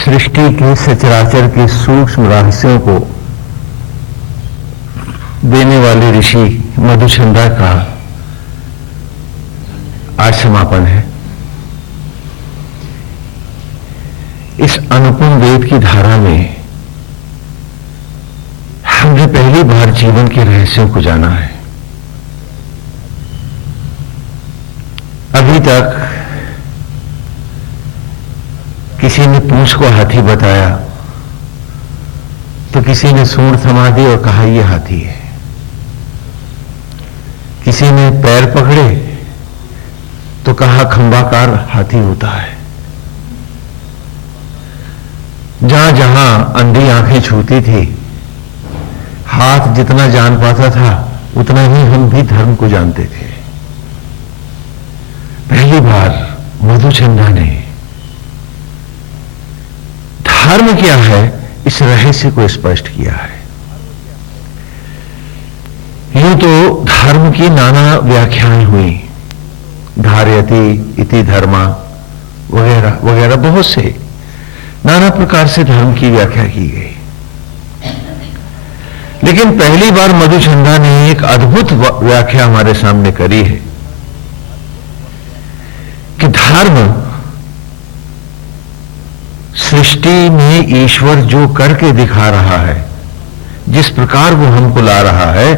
सृष्टि के सचराचर के सूक्ष्म रहस्यों को देने वाले ऋषि मधुचंद्रा का आज समापन है। इस अनुपम वेद की धारा में हमने पहली बार जीवन के रहस्यों को जाना है। अभी तक किसी ने पूंछ को हाथी बताया तो किसी ने सूंड थमा दी और कहा यह हाथी है। किसी ने पैर पकड़े तो कहा खंभाकार हाथी होता है। जहां जहां अंधी आंखें छूती थी, हाथ जितना जान पाता था उतना ही हम भी धर्म को जानते थे। पहली बार मधुचंद्रा ने धर्म क्या है इस रहस्य को स्पष्ट किया है। यूं तो धर्म की नाना व्याख्याएं हुई, धार्यति इति धर्मा वगैरह वगैरह, बहुत से नाना प्रकार से धर्म की व्याख्या की गई। लेकिन पहली बार मधुचंद्रा ने एक अद्भुत व्याख्या हमारे सामने करी है कि धर्म सृष्टि में ईश्वर जो करके दिखा रहा है, जिस प्रकार वो हमको ला रहा है,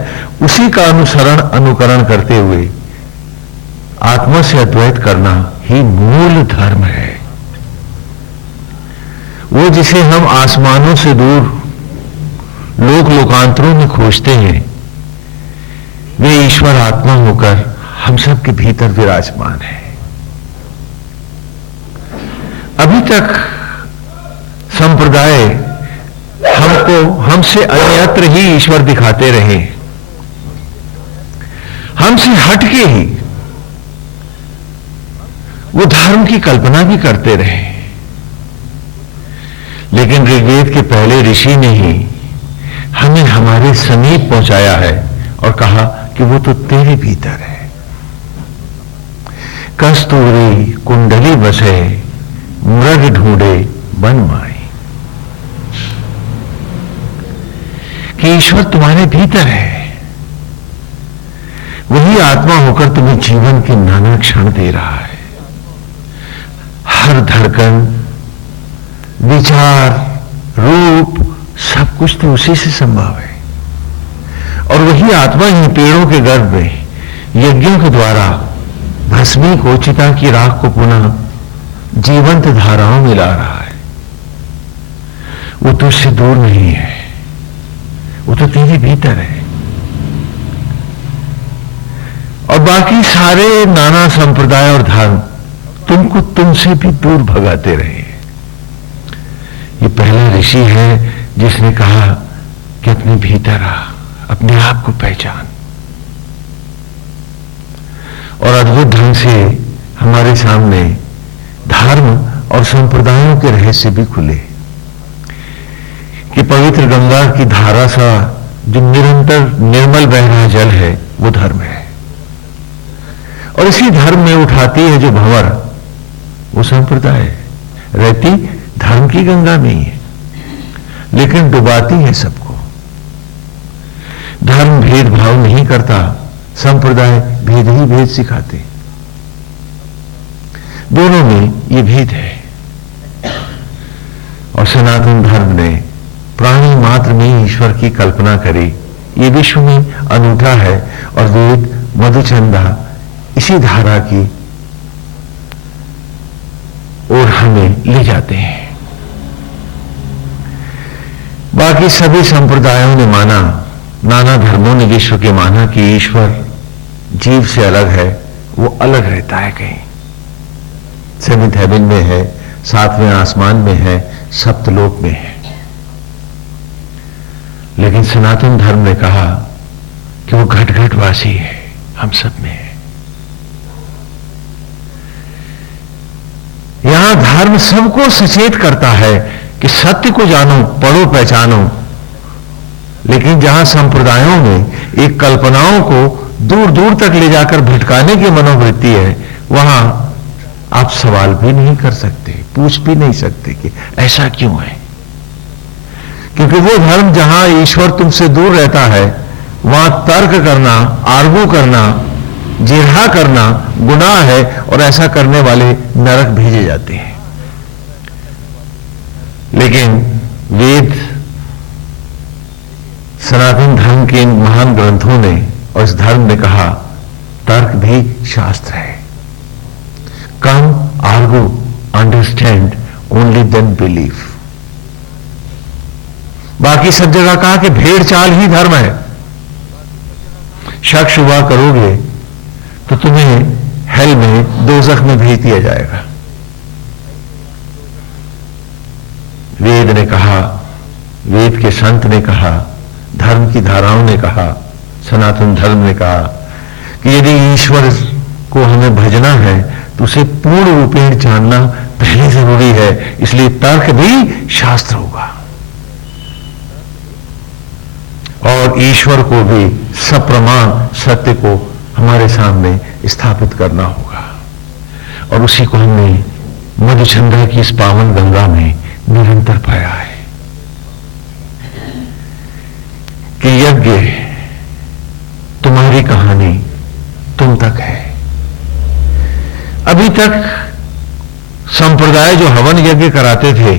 उसी का अनुकरण करते हुए आत्मा से अद्वैत करना ही मूल धर्म है। वो जिसे हम आसमानों से दूर लोक लोकांतरों में खोजते हैं, वे ईश्वर आत्मा होकर हम सब के भीतर विराजमान है। अभी तक संप्रदाय हमसे अन्यत्र ही ईश्वर दिखाते रहे, हमसे हटके ही वो धर्म की कल्पना भी करते रहे। लेकिन ऋग्वेद के पहले ऋषि ने ही हमें हमारे समीप पहुंचाया है और कहा कि वो तो तेरे भीतर है। कस्तूरी कुंडली बसे मृग ढूंढे बन माई, कि ईश्वर तुम्हारे भीतर है। वही आत्मा होकर तुम्हें जीवन के नाना क्षण दे रहा है। हर धड़कन, विचार, रूप, सब कुछ तो उसी से संभव है। और वही आत्मा ही पेड़ों के गर्भ में यज्ञों के द्वारा भस्मी को, चिता की राख को पुनः जीवंत धाराओं में ला रहा है। वो तुझसे दूर नहीं है, वो तो तेरे भीतर है। और बाकी सारे नाना संप्रदाय और धर्म तुमको तुमसे भी दूर भगाते रहे। ये पहला ऋषि है जिसने कहा कि अपने भीतर आ, अपने आप को पहचान। और अद्भुत ढंग से हमारे सामने धर्म और संप्रदायों के रहस्य भी खुले कि पवित्र गंगा की धारा सा जो निरंतर निर्मल बह रहा जल है वो धर्म है। और इसी धर्म में उठाती है जो भंवर, वो संप्रदाय रहती धर्म की गंगा में ही है, लेकिन डुबाती है सबको। धर्म भेदभाव नहीं करता, संप्रदाय भेद ही भेद सिखाते। दोनों में ये भेद है। और सनातन धर्म ने प्राणी मात्र में ईश्वर की कल्पना करी। ये विश्व में अनूठा है और वेद मधुचंद्रा इसी धारा की ओर हमें ले जाते हैं। बाकी सभी संप्रदायों ने माना, नाना धर्मों ने विश्व के माना कि ईश्वर जीव से अलग है, वो अलग रहता है, कहीं सेवेंथ हेवन में है, सातवें आसमान में है, सप्तलोक में है। लेकिन सनातन धर्म ने कहा कि वो घट घट वासी है, हम सब में है। यहां धर्म सबको सचेत करता है कि सत्य को जानो, पढ़ो, पहचानो। लेकिन जहां संप्रदायों में एक कल्पनाओं को दूर दूर तक ले जाकर भटकाने की मनोवृत्ति है, वहां आप सवाल भी नहीं कर सकते, पूछ भी नहीं सकते कि ऐसा क्यों है। क्योंकि वो धर्म जहां ईश्वर तुमसे दूर रहता है, वहां तर्क करना, आर्गू करना, जिरहा करना गुनाह है, और ऐसा करने वाले नरक भेजे जाते हैं। लेकिन वेद, सनातन धर्म के इन महान ग्रंथों ने और इस धर्म ने कहा तर्क भी शास्त्र है। Come, argue, understand, only then believe. बाकी सब जगह कहा कि भेड़ चाल ही धर्म है। शक शुबा करोगे तो तुम्हें हेल में, दोजख में भेज दिया जाएगा। वेद ने कहा, वेद के संत ने कहा, धर्म की धाराओं ने कहा, सनातन धर्म ने कहा कि यदि ईश्वर को हमें भजना है तो उसे पूर्ण रूपेण जानना पहले जरूरी है। इसलिए तर्क भी शास्त्र होगा और ईश्वर को भी सप्रमाण सत्य को हमारे सामने स्थापित करना होगा। और उसी को हमने मधुचंद्रा की इस पावन गंगा में निरंतर पाया है कि यज्ञ, तुम्हारी कहानी तुम तक है। अभी तक संप्रदाय जो हवन यज्ञ कराते थे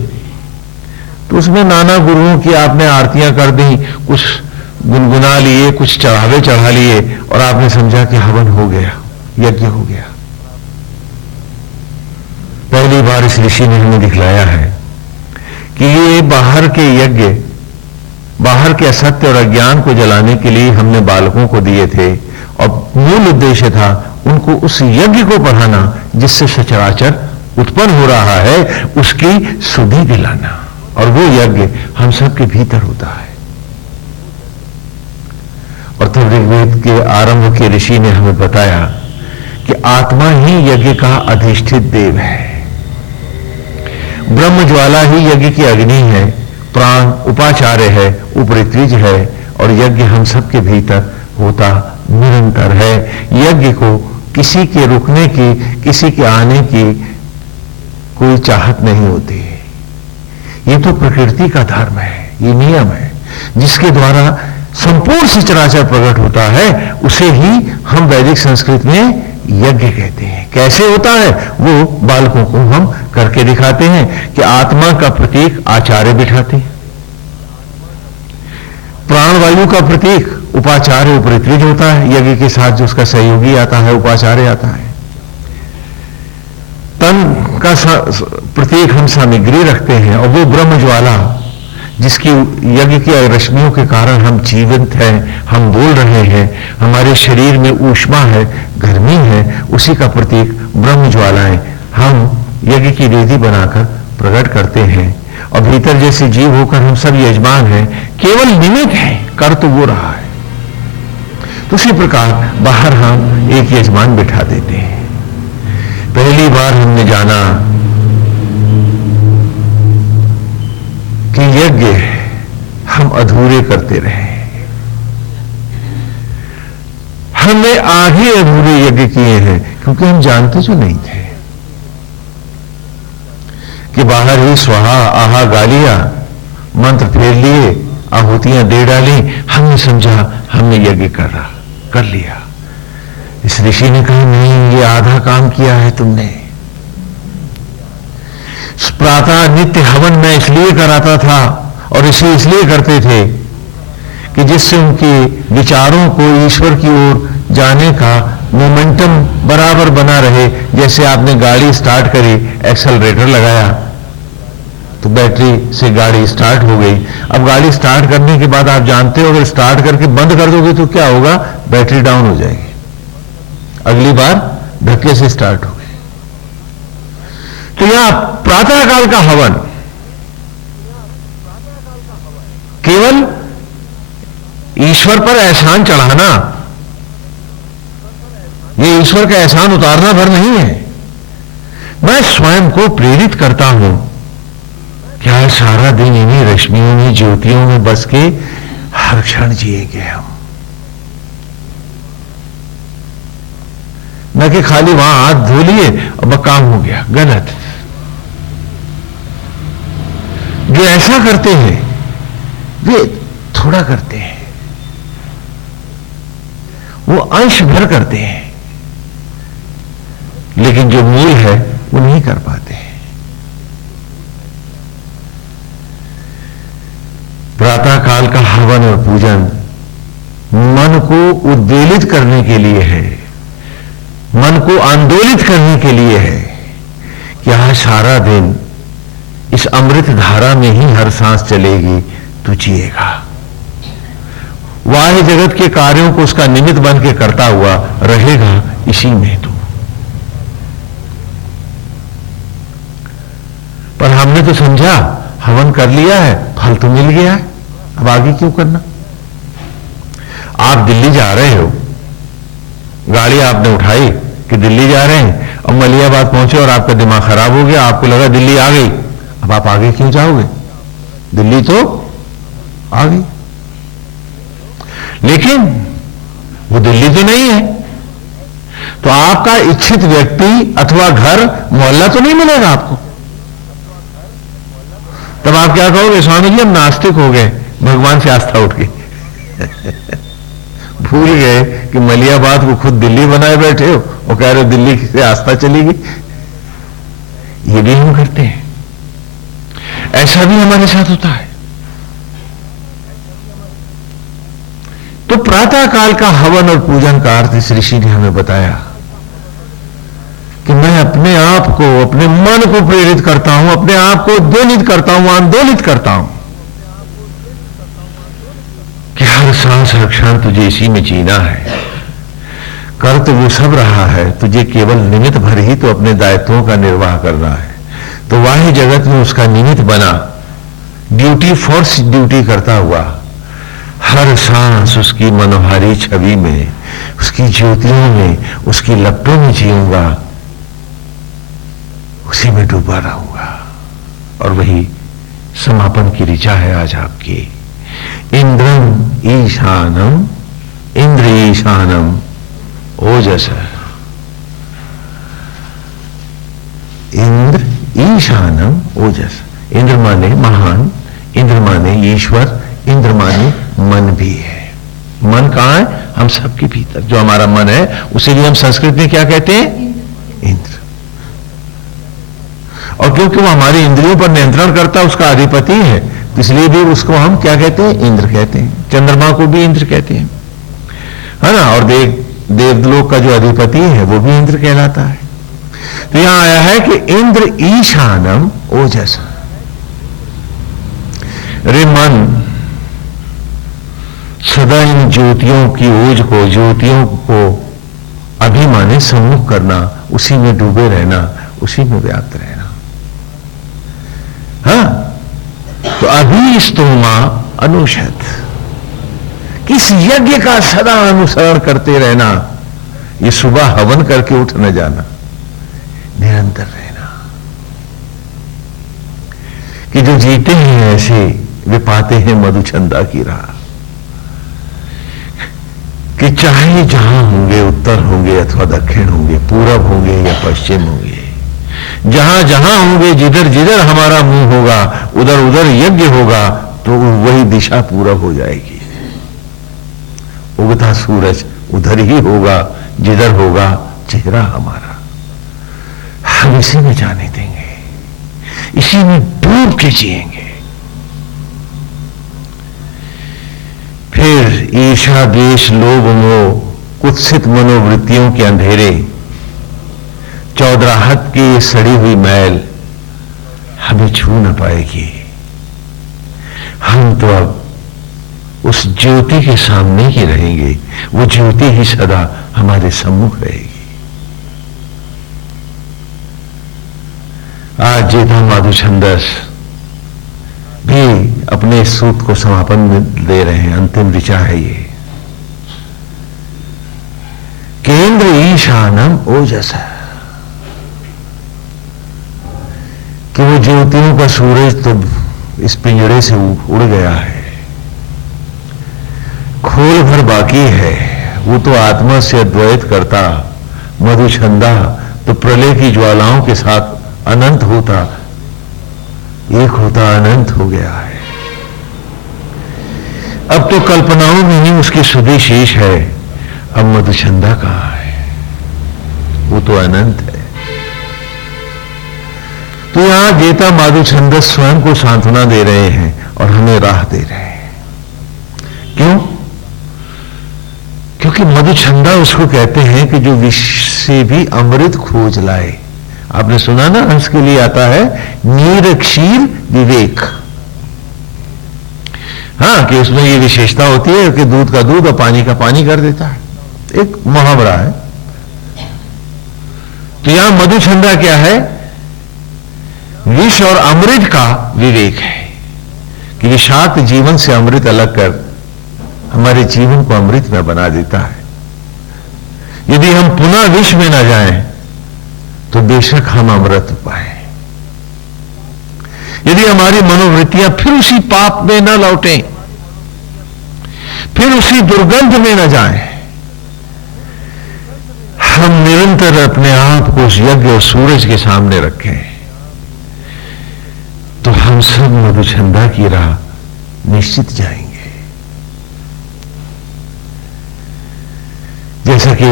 तो उसमें नाना गुरुओं की आपने आरतियां कर दी, कुछ गुनगुना लिए, कुछ चढ़ावे चढ़ा लिए और आपने समझा कि हवन हो गया, यज्ञ हो गया। पहली बार इस ऋषि ने हमें दिखलाया है कि ये बाहर के यज्ञ, बाहर के असत्य और अज्ञान को जलाने के लिए हमने बालकों को दिए थे और मूल उद्देश्य था उनको उस यज्ञ को पढ़ाना जिससे सचराचर उत्पन्न हो रहा है, उसकी सुधि दिलाना। और वो यज्ञ हम सबके भीतर होता है। और तब ऋग्वेद के आरंभ के ऋषि ने हमें बताया कि आत्मा ही यज्ञ का अधिष्ठित देव है। ब्रह्म ज्वाला ही यज्ञ की अग्नि है, प्राण उपाचार्य है, उपरित्विज है और यज्ञ हम सबके भीतर होता निरंतर है। यज्ञ को किसी के रुकने की, किसी के आने की कोई चाहत नहीं होती। ये तो प्रकृति का धर्म है, ये नियम है जिसके द्वारा संपूर्ण सचराचर प्रकट होता है। उसे ही हम वैदिक संस्कृत में यज्ञ कहते हैं। कैसे होता है वो बालकों को हम करके दिखाते हैं कि आत्मा का प्रतीक आचार्य बिठाते हैं, प्राणवायु का प्रतीक उपाचार्य उपरित्विज होता है, यज्ञ के साथ जो उसका सहयोगी आता है उपाचार्य आता है। तन का प्रतीक हम सामग्री रखते हैं और वो ब्रह्म ज्वाला जिसकी यज्ञ की रश्मियों के कारण हम जीवंत हैं, हम बोल रहे हैं, हमारे शरीर में ऊष्मा है, गर्मी है, उसी का प्रतीक ब्रह्म ज्वालाएं हम यज्ञ की वेदी बनाकर प्रकट करते हैं। और भीतर जैसे जीव होकर हम सब यजमान हैं, केवल निमित्त है, कर तो वो रहा है। तो उसी प्रकार बाहर हम एक यजमान बिठा देते हैं। पहली बार हमने जाना कि यज्ञ हम अधूरे करते रहे। हमने आधे अधूरे यज्ञ किए हैं क्योंकि हम जानते जो नहीं थे कि बाहर ही स्वाहा आहा गालिया, मंत्र फेर लिए, आहुतियां दे डाली, हमने समझा हमने यज्ञ कर लिया। इस ऋषि ने कहा नहीं, ये आधा काम किया है तुमने। प्रातः नित्य हवन मैं इसलिए कराता था और इसे इसलिए करते थे कि जिससे उनके विचारों को ईश्वर की ओर जाने का मोमेंटम बराबर बना रहे। जैसे आपने गाड़ी स्टार्ट करी, एक्सेलरेटर लगाया तो बैटरी से गाड़ी स्टार्ट हो गई। अब गाड़ी स्टार्ट करने के बाद आप जानते हो अगर स्टार्ट करके बंद कर दोगे तो क्या होगा, बैटरी डाउन हो जाएगी, अगली बार धक्के से स्टार्ट होगी। तो यहां प्रातःकाल का हवन केवल ईश्वर पर एहसान चढ़ाना, यह ईश्वर का एहसान उतारना भर नहीं है। मैं स्वयं को प्रेरित करता हूं, क्या सारा दिन इन्हीं रश्मियों में, ज्योतियों में बस के हर क्षण जिएंगे हम। न कि खाली वहां हाथ धो लिए और काम हो गया। गलत। जो ऐसा करते हैं वे थोड़ा करते हैं, वो अंश भर करते हैं, लेकिन जो मूल है वो नहीं कर पाते हैं। प्रातः काल का हवन और पूजन मन को उद्वेलित करने के लिए है, मन को आंदोलित करने के लिए है कि आज सारा दिन इस अमृत धारा में ही हर सांस चलेगी, तू जिएगा। वाह्य जगत के कार्यों को उसका निमित्त बन के करता हुआ रहेगा इसी में तू। पर हमने तो समझा हवन कर लिया है, फल तो मिल गया है, अब आगे क्यों करना। आप दिल्ली जा रहे हो, गाड़ी आपने उठाई कि दिल्ली जा रहे हैं, और मलियाबाद पहुंचे और आपका दिमाग खराब हो गया, आपको लगा दिल्ली आ गई, अब आप आगे क्यों जाओगे, दिल्ली तो आ गई। लेकिन वो दिल्ली तो नहीं है, तो आपका इच्छित व्यक्ति अथवा घर मोहल्ला तो नहीं मिलेगा आपको। तब आप क्या कहोगे, स्वामी जी हम नास्तिक हो गए, भगवान से आस्था उठ गई। भूल गए कि मलियाबाद को खुद दिल्ली बनाए बैठे हो और कह रहे हो दिल्ली से आस्था चलेगी। ये भी हम करते हैं, ऐसा भी हमारे साथ होता है। तो प्रातः काल का हवन और पूजन का अर्थ इस ऋषि ने हमें बताया कि मैं अपने आप को, अपने मन को प्रेरित करता हूं, अपने आप को उद्वेलित करता हूं, आंदोलित करता हूं कि हर सांस हर क्षण तुझे इसी में जीना है। कर तो वो सब रहा है, तुझे केवल निमित्त भर ही तो अपने दायित्वों का निर्वाह करना है। तो वाह्य जगत में उसका निमित्त बना, ड्यूटी फोर्स ड्यूटी करता हुआ हर सांस उसकी मनोहारी छवि में, उसकी ज्योतियों में, उसकी लपटों में जीऊंगा, उसी में डूबा रहूंगा। और वही समापन की ऋचा है आज आपकी। इंद्रम ईशानम, इंद्र ईशानम ओजस। इंद्र ईशानम ओजस। इंद्र माने महान, इंद्र माने ईश्वर, इंद्र माने मन भी है। मन कहां है, हम सबके भीतर जो हमारा मन है, उसे भी हम संस्कृत में क्या कहते हैं, इंद्र। और क्योंकि वो हमारी इंद्रियों पर नियंत्रण करता है, उसका अधिपति है, इसलिए भी उसको हम क्या कहते हैं, इंद्र कहते हैं। चंद्रमा को भी इंद्र कहते हैं, है ना। और देवलोक का जो अधिपति है वो भी इंद्र कहलाता है। तो यहां आया है कि इंद्र ईशानम ओजस। रे मन, सदा इन ज्योतियों की ओज को, ज्योतियों को अभिमाने सम्मुख करना, उसी में डूबे रहना, उसी में व्याप्त रहना। हाँ, तो अभी स्तोमा अनुषद, किस यज्ञ का सदा अनुसरण करते रहना। ये सुबह हवन करके उठ न जाना, निरंतर रहना। कि जो जीते हैं ऐसे वे पाते हैं मधुचंदा की राह। कि चाहे जहां होंगे, उत्तर होंगे अथवा दक्षिण होंगे, पूरब होंगे या पश्चिम होंगे, जहां जहां होंगे, जिधर जिधर हमारा मुंह होगा उधर उधर यज्ञ होगा, तो वही दिशा पूरब हो जाएगी। उगता सूरज उधर ही होगा जिधर होगा चेहरा हमारा। हम इसी में जाने देंगे, इसी में डूब के जिएंगे। फिर ईर्ष्या, द्वेष, लोभ, मोह, कुत्सित मनोवृत्तियों के अंधेरे, चौधराहट की सड़ी हुई मैल हमें छू न पाएगी। हम तो अब उस ज्योति के सामने ही रहेंगे, वो ज्योति ही सदा हमारे सम्मुख रहेगी। आज जेठा माधुछंदस भी अपने सूत को समापन में दे रहे हैं। अंतिम ऋचा है ये। केंद्र ईशानम ओजस, कि वो ज्योतियों का सूरज तो इस पिंजड़े से उड़ गया है, खोल भर बाकी है। वो तो आत्मा से अद्वैत करता मधुचंदा तो प्रलय की ज्वालाओं के साथ अनंत होता, एक होता अनंत हो गया है। अब तो कल्पनाओं में ही उसकी सुधि शेष है। अब मधुचंदा कहां है? वो तो अनंत है। तो यहां जेता मधुचंदा स्वयं को सांत्वना दे रहे हैं और हमें राह दे रहे हैं। क्यों? क्योंकि मधुचंदा उसको कहते हैं कि जो विष से भी अमृत खोज लाए। आपने सुना ना, हंस के लिए आता है नीर क्षीर विवेक। हाँ, कि उसमें ये विशेषता होती है कि दूध का दूध और पानी का पानी कर देता है, एक मुहावरा है। तो यहां मधुचंदा क्या है? विष और अमृत का विवेक है कि विषाक्त जीवन से अमृत अलग कर हमारे जीवन को अमृत में बना देता है। यदि हम पुनः विष में न जाएं तो बेशक हम अमृत पाए। यदि हमारी मनोवृत्तियां फिर उसी पाप में न लौटें, फिर उसी दुर्गंध में न जाएं, हम निरंतर अपने आप को उस यज्ञ और सूरज के सामने रखें, तो हम सब मधुचंदा की राह निश्चित जाएंगे। जैसा कि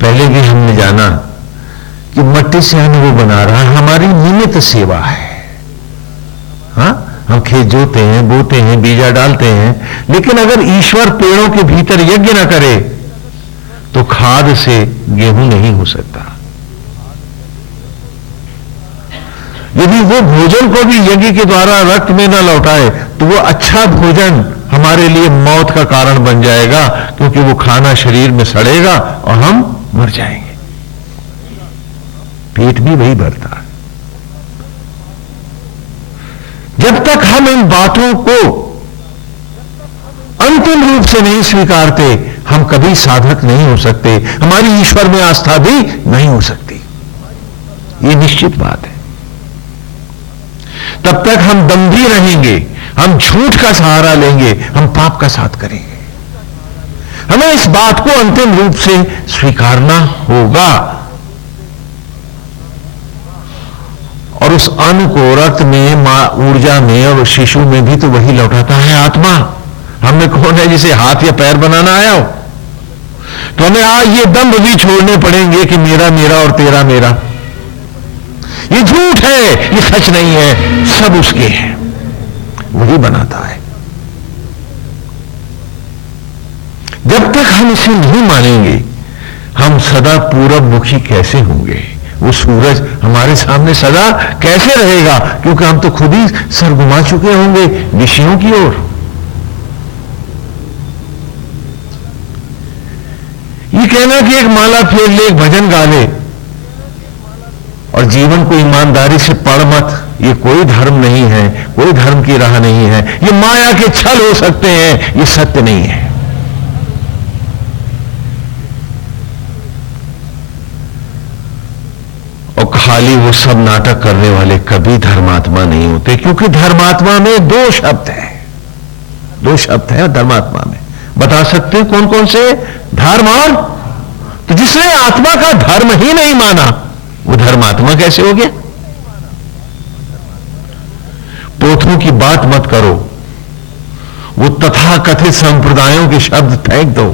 पहले भी हमने जाना कि मट्टी से अन्न वो बना रहा है, हमारी निमित्त सेवा है। हाँ, हम खेत जोते हैं, बोते हैं, बीजा डालते हैं, लेकिन अगर ईश्वर पेड़ों के भीतर यज्ञ न करे तो खाद से गेहूं नहीं हो सकता। यदि वो भोजन को भी यज्ञ के द्वारा रक्त में न लौटाए तो वो अच्छा भोजन हमारे लिए मौत का कारण बन जाएगा, क्योंकि वो खाना शरीर में सड़ेगा और हम मर जाएंगे। पेट भी वही भरता है। जब तक हम इन बातों को अंतिम रूप से नहीं स्वीकारते, हम कभी साधक नहीं हो सकते, हमारी ईश्वर में आस्था भी नहीं हो सकती। ये निश्चित बात है। तब तक हम दंभी रहेंगे, हम झूठ का सहारा लेंगे, हम पाप का साथ करेंगे। हमें इस बात को अंतिम रूप से स्वीकारना होगा और उस अन्न को रक्त में, ऊर्जा में और शिशु में भी तो वही लौटाता है आत्मा। हमें कौन है जिसे हाथ या पैर बनाना आया हो? तो हमें ये दंभ भी छोड़ने पड़ेंगे कि मेरा मेरा और तेरा मेरा। ये झूठ है, ये सच नहीं है, सब उसके हैं, वही बनाता है। जब तक हम इसे नहीं मानेंगे, हम सदा पूरब मुखी कैसे होंगे? वो सूरज हमारे सामने सदा कैसे रहेगा? क्योंकि हम तो खुद ही सर घुमा चुके होंगे विषयों की ओर। ये कहना कि एक माला फेर ले, एक भजन गा ले और जीवन को ईमानदारी से पढ़ मत, ये कोई धर्म नहीं है, कोई धर्म की राह नहीं है। ये माया के छल हो सकते हैं, ये सत्य नहीं है। और खाली वो सब नाटक करने वाले कभी धर्मात्मा नहीं होते, क्योंकि धर्मात्मा में दो शब्द है, दो शब्द है धर्मात्मा में। बता सकते हैं कौन कौन से? धर्म और। तो जिसने आत्मा का धर्म ही नहीं माना, वो धर्मात्मा कैसे हो गया? पोथों की बात मत करो, वो तथाकथित संप्रदायों के शब्द फेंक दो।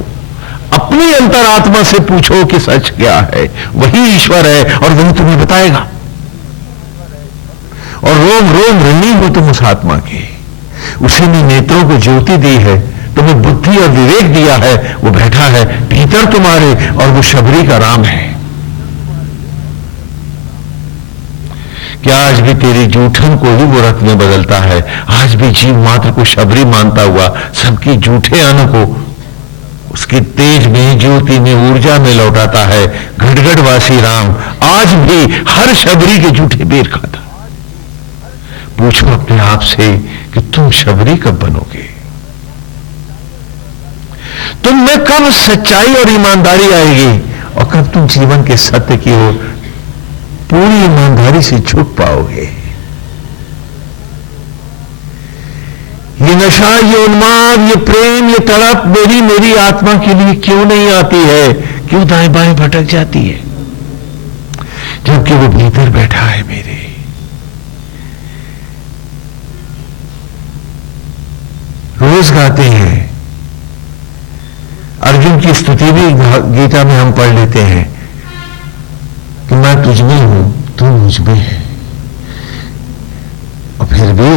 अपनी अंतरात्मा से पूछो कि सच क्या है। वही ईश्वर है और वही तुम्हें बताएगा। और रोम रोम ऋणी हो तुम उस आत्मा के। उसी ने नेत्रों को ज्योति दी है, तुम्हें बुद्धि और विवेक दिया है, वो बैठा है भीतर तुम्हारे, और वो शबरी का राम है। क्या आज भी तेरी जूठन को ही वो रक्त में बदलता है? आज भी जीव मात्र को शबरी मानता हुआ सबकी जूठे अन्न को उसके तेज में, ज्योति में, ऊर्जा में लौटाता है। घटघटवासी राम आज भी हर शबरी के जूठे बेर खाता। पूछो अपने आप से कि तुम शबरी कब बनोगे? तुम में कब सच्चाई और ईमानदारी आएगी, और कब तुम जीवन के सत्य की ओर पूरी ईमानदारी से झुक पाओगे? ये नशा, ये उन्माद, ये प्रेम, ये तड़प मेरी आत्मा के लिए क्यों नहीं आती है क्यों दाएं बाएं भटक जाती है, जबकि वो भीतर बैठा है मेरे। रोज गाते हैं, अर्जुन की स्तुति भी गीता में हम पढ़ लेते हैं कि मैं तुझ में हूं, तू मुझ में है। और फिर भी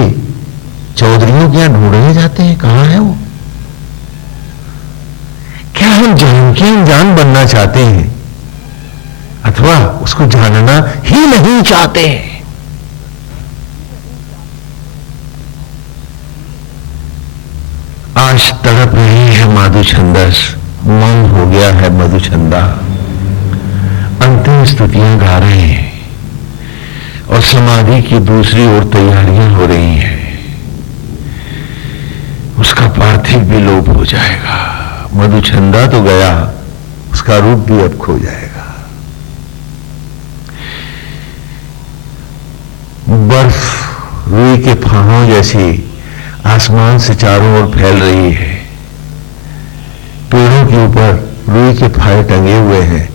चौधरियों क्या ढूंढने जाते हैं, कहां है वो? क्या हम जान के अनजान बनना चाहते हैं अथवा उसको जानना ही नहीं चाहते हैं? आज तड़प रही है माधु छंदस, मन हो गया है मधुचंदा। अंतिम स्तुतियां गा रहे हैं और समाधि की दूसरी ओर तैयारियां हो रही हैं। उसका पार्थिव भी लोप हो जाएगा। मधुचंदा तो गया, उसका रूप भी अब खो जाएगा। बर्फ रुई के फाहों जैसी आसमान से चारों ओर फैल रही है। पेड़ों के ऊपर रुई के फाहे टंगे हुए हैं,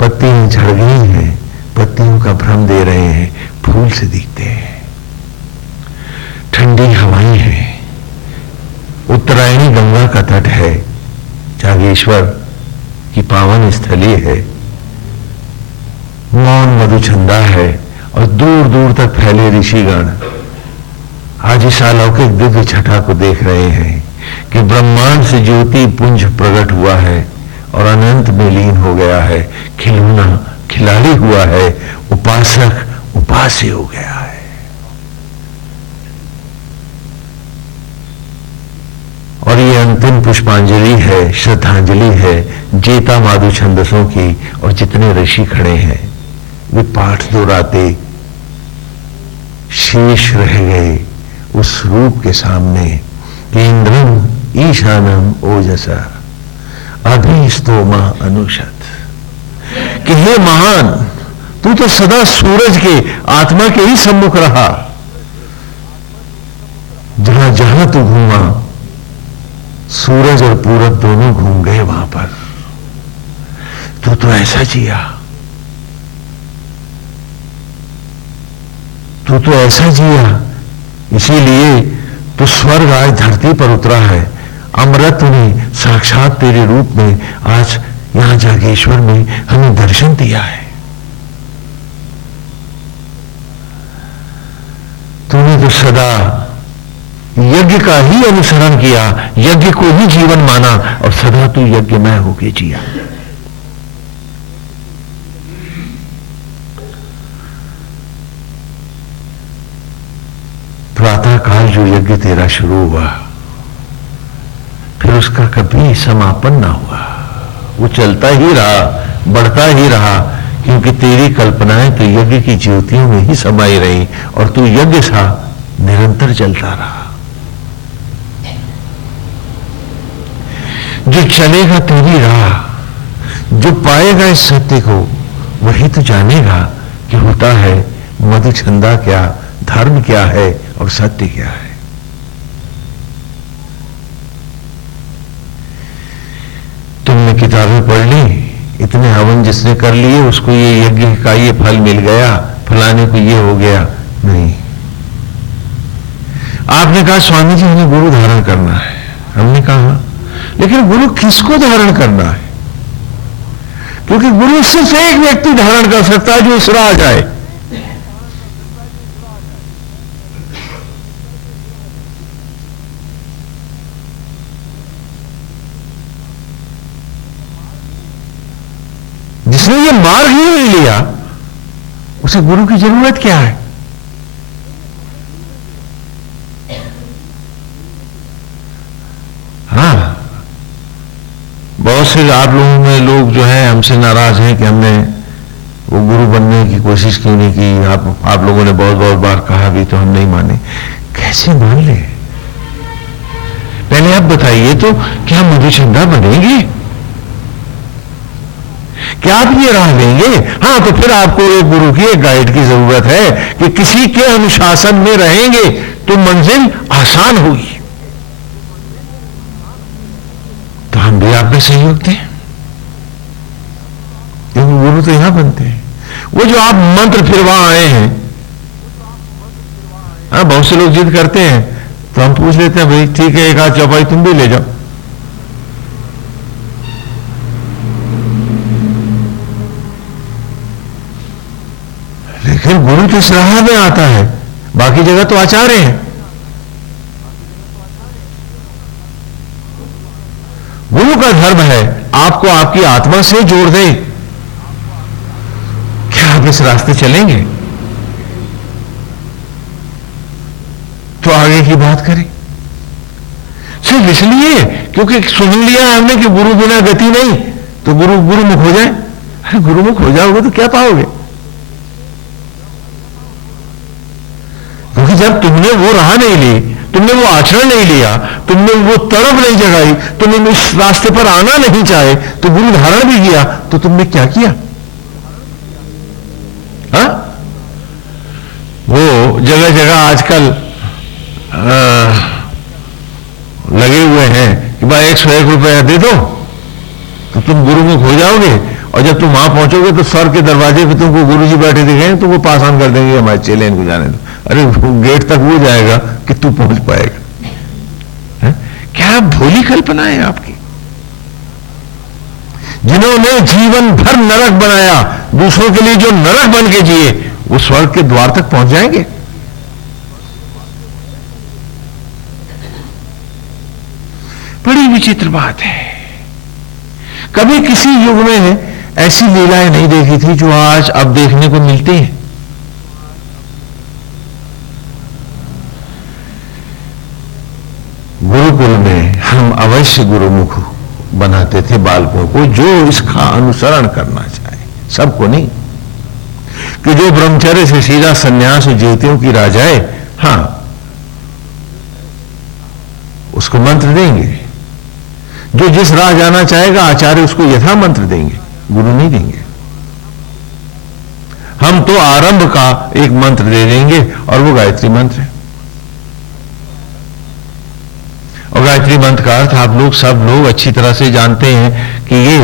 पत्तियां झड़ गई हैं, पत्तियों का भ्रम दे रहे हैं, फूल से दिखते हैं। ठंडी हवाएं हैं, उत्तरायणी गंगा का तट है, जागेश्वर की पावन स्थली है, मौन मधुचंदा है और दूर दूर तक फैले ऋषिगण आज इस अलौकिक दिव्य छटा को देख रहे हैं कि ब्रह्मांड से ज्योति पुंज प्रकट हुआ है और अनंत में लीन हो गया है। खिलौना खिलाड़ी हुआ है, उपासक उपास्य हो गया है। और ये अंतिम पुष्पांजलि है, श्रद्धांजलि है जेता माधु छंदसों की। और जितने ऋषि खड़े हैं वे पाठ दोहराते शेष रह गए उस रूप के सामने कि इंद्रम ईशानम ओजसा अभिस्तोमा अनुषत, कि हे महान, तू तो सदा सूरज के आत्मा के ही सम्मुख रहा। जहां जहां तू घूमा सूरज और पूरब दोनों घूम गए वहां पर। तू तो ऐसा जिया, तू तो ऐसा जिया, इसीलिए तो स्वर्ग आज धरती पर उतरा है। अमृत ने साक्षात तेरे रूप में आज यहां जागेश्वर में हमें दर्शन दिया है। तूने तो सदा यज्ञ का ही अनुसरण किया, यज्ञ को ही जीवन माना और सदा तू यज्ञमय होके जिया। प्रातः काल जो यज्ञ तेरा शुरू हुआ फिर उसका कभी समापन ना हुआ, वो चलता ही रहा, बढ़ता ही रहा, क्योंकि तेरी कल्पनाएं तो यज्ञ की ज्योतियों में ही समाई रही और तू यज्ञ सा निरंतर चलता रहा। जो चलेगा तेरी राह, जो पाएगा इस सत्य को वही तो जानेगा कि होता है मधुचंदा क्या, धर्म क्या है और सत्य क्या है। तुमने किताबें पढ़ ली, इतने हवन जिसने कर लिए उसको ये यज्ञ का ये फल मिल गया, फलाने को ये हो गया, नहीं। आपने कहा स्वामी जी हमें गुरु धारण करना है, हमने कहा लेकिन गुरु किसको धारण करना है? क्योंकि गुरु सिर्फ एक व्यक्ति धारण कर सकता है जो इस राह जाए। जिसने ये मार्ग ही नहीं लिया उसे गुरु की जरूरत क्या है? हाँ, बहुत से आप लोगों में लोग जो है हमसे नाराज हैं कि हमने वो गुरु बनने की कोशिश क्यों नहीं की। आप लोगों ने बहुत बहुत बार कहा भी तो हम नहीं माने। कैसे मान ले? पहले आप बताइए तो क्या मधुचंदा बनेंगे? क्या आप ये राह लेंगे? हाँ, तो फिर आपको एक गुरु की, एक गाइड की जरूरत है कि किसी के अनुशासन में रहेंगे तो मंजिल आसान होगी। तो हम भी आप में सहयोग दें। वो तो यहां बनते हैं। वो जो आप मंत्र फिरवा आए हैं, हाँ बहुत से लोग जिद करते हैं तो हम पूछ लेते हैं भाई ठीक है एक आध चौपाई तुम भी ले जाओ। लेकिन गुरु तो इस राह में आता है, बाकी जगह तो आचार्य हैं। गुरु का धर्म है आपको आपकी आत्मा से जोड़ दे। क्या आप इस रास्ते चलेंगे? तो आगे की बात करें। सिर्फ इसलिए क्योंकि सुन लिया हमने कि गुरु बिना गति नहीं, तो गुरुमुख हो जाए। अरे गुरुमुख हो जाओगे तो क्या पाओगे? क्योंकि जब तुमने वो राह नहीं ली, तुमने वो आचरण नहीं लिया, तुमने वो तड़प नहीं जगाई, तुमने इस रास्ते पर आना नहीं चाहे, तो गुरु धारण भी किया, तो तुमने क्या किया? हा? वो जगह जगह आजकल लगे हुए हैं कि भाई 101 रुपया दे दो तो तुम गुरुमुख हो जाओगे, और जब तुम वहां पहुंचोगे तो स्वर्ग के दरवाजे पे तुमको गुरुजी बैठे दिखेंगे तो वो पास ऑन कर देंगे हमारे चेले इनको जाने दो। अरे गेट तक वो जाएगा कि तू पहुंच पाएगा? है? क्या भोली कल्पना है आपकी। जिन्होंने जीवन भर नरक बनाया, दूसरों के लिए जो नरक बन के जिए, वो स्वर्ग के द्वार तक पहुंच जाएंगे? बड़ी विचित्र बात है। कभी किसी युग में ऐसी लीलाएं नहीं देखी थी जो आज अब देखने को मिलती हैं। गुरुकुल में हम अवश्य गुरुमुख बनाते थे बालकों को, जो इसका अनुसरण करना चाहे, सबको नहीं कि जो ब्रह्मचर्य से सीधा संन्यास और ज्योतियों की राह जाए, हां उसको मंत्र देंगे। जो जिस राह जाना चाहेगा आचार्य उसको यथा मंत्र देंगे, गुरु नहीं देंगे। हम तो आरंभ का एक मंत्र दे देंगे और वो गायत्री मंत्र है। और गायत्री मंत्र का अर्थ आप लोग सब लोग अच्छी तरह से जानते हैं कि ये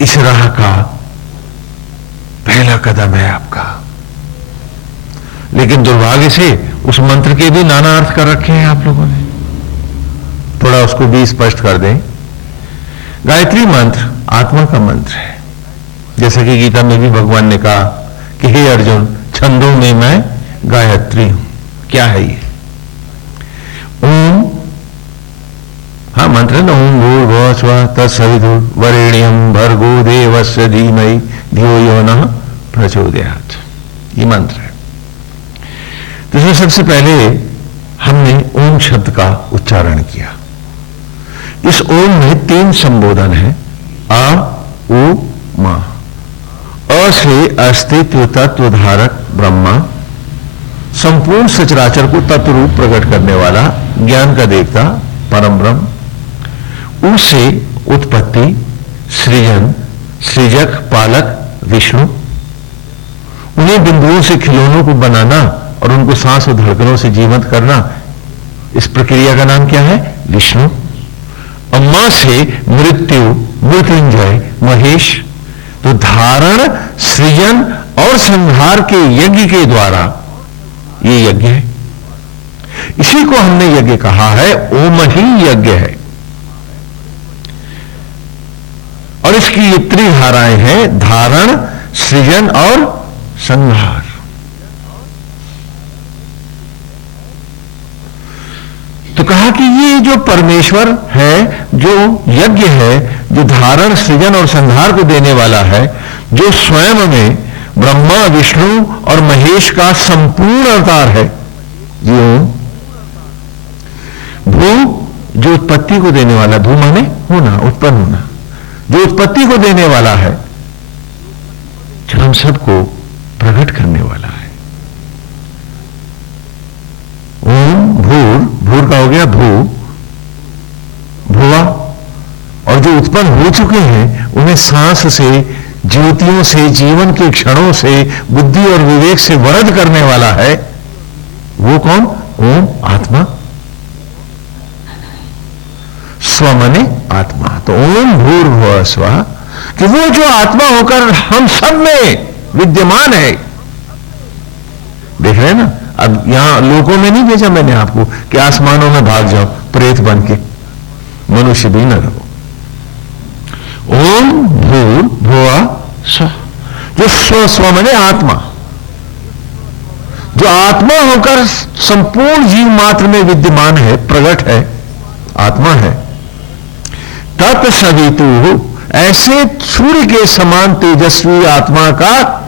इस राह का पहला कदम है आपका। लेकिन दुर्भाग्य से उस मंत्र के भी नाना अर्थ कर रखे हैं आप लोगों ने। थोड़ा उसको भी स्पष्ट कर दें। गायत्री मंत्र आत्मा का मंत्र है। जैसा कि गीता में भी भगवान ने कहा कि हे अर्जुन, छंदों में मैं गायत्री हूं। क्या है ये? ओम, हाँ मंत्र ना, ओम भूर्भुवः स्वः तत्सवितुर्वरेण्यं भर्गो देवस्य धीमहि धियो यो नः प्रचोदयात्। ये मंत्र है। तो इसमें सबसे पहले हमने ओम शब्द का उच्चारण किया। इस ओम में 3 संबोधन है, आ, उ, मा। अ से अस्तित्व तत्व धारक ब्रह्मा, संपूर्ण सचराचर को तत्व रूप प्रकट करने वाला ज्ञान का देवता परम ब्रह्म। उ से उत्पत्ति, सृजन, सृजक, पालक विष्णु। उन्हीं बिंदुओं से खिलौनों को बनाना और उनको सांस और धड़कनों से जीवंत करना, इस प्रक्रिया का नाम क्या है? विष्णु। अम्मा से मृत्यु, मृत्युंजय, महेश। तो धारण, सृजन और संहार के यज्ञ के द्वारा ये यज्ञ है। इसी को हमने यज्ञ कहा है, ओम ही यज्ञ है। और इसकी ये त्रिधाराएं हैं, धारण, सृजन और संहार। तो कहा कि ये जो परमेश्वर है, जो यज्ञ है, जो धारण, सृजन और संहार को देने वाला है, जो स्वयं में ब्रह्मा, विष्णु और महेश का संपूर्ण अवतार है, जो भू जो उत्पत्ति को देने वाला, भू माने होना, उत्पन्न होना, जो उत्पत्ति को देने वाला है, जो हम सबको प्रकट करने वाला है। ओम भूर, भूर का हो गया भू, भुआ। और जो उत्पन्न हो चुके हैं उन्हें सांस से, ज्योतियों से, जीवन के क्षणों से, बुद्धि और विवेक से वरद करने वाला है, वो कौन? ओम आत्मा। स्व माने आत्मा। तो ओम भूर्भुवः स्वः कि वो जो आत्मा होकर हम सब में विद्यमान है। देख रहे हैं ना, अब यहां लोगों में नहीं भेजा मैंने आपको कि आसमानों में भाग जाओ प्रेत बन के, मनुष्य भी न रहो। ओम भूर भुवा स्व, जो स्व माने आत्मा, जो आत्मा होकर संपूर्ण जीव मात्र में विद्यमान है, प्रकट है, आत्मा है। तत्सवितु, ऐसे सूर्य के समान तेजस्वी आत्मा का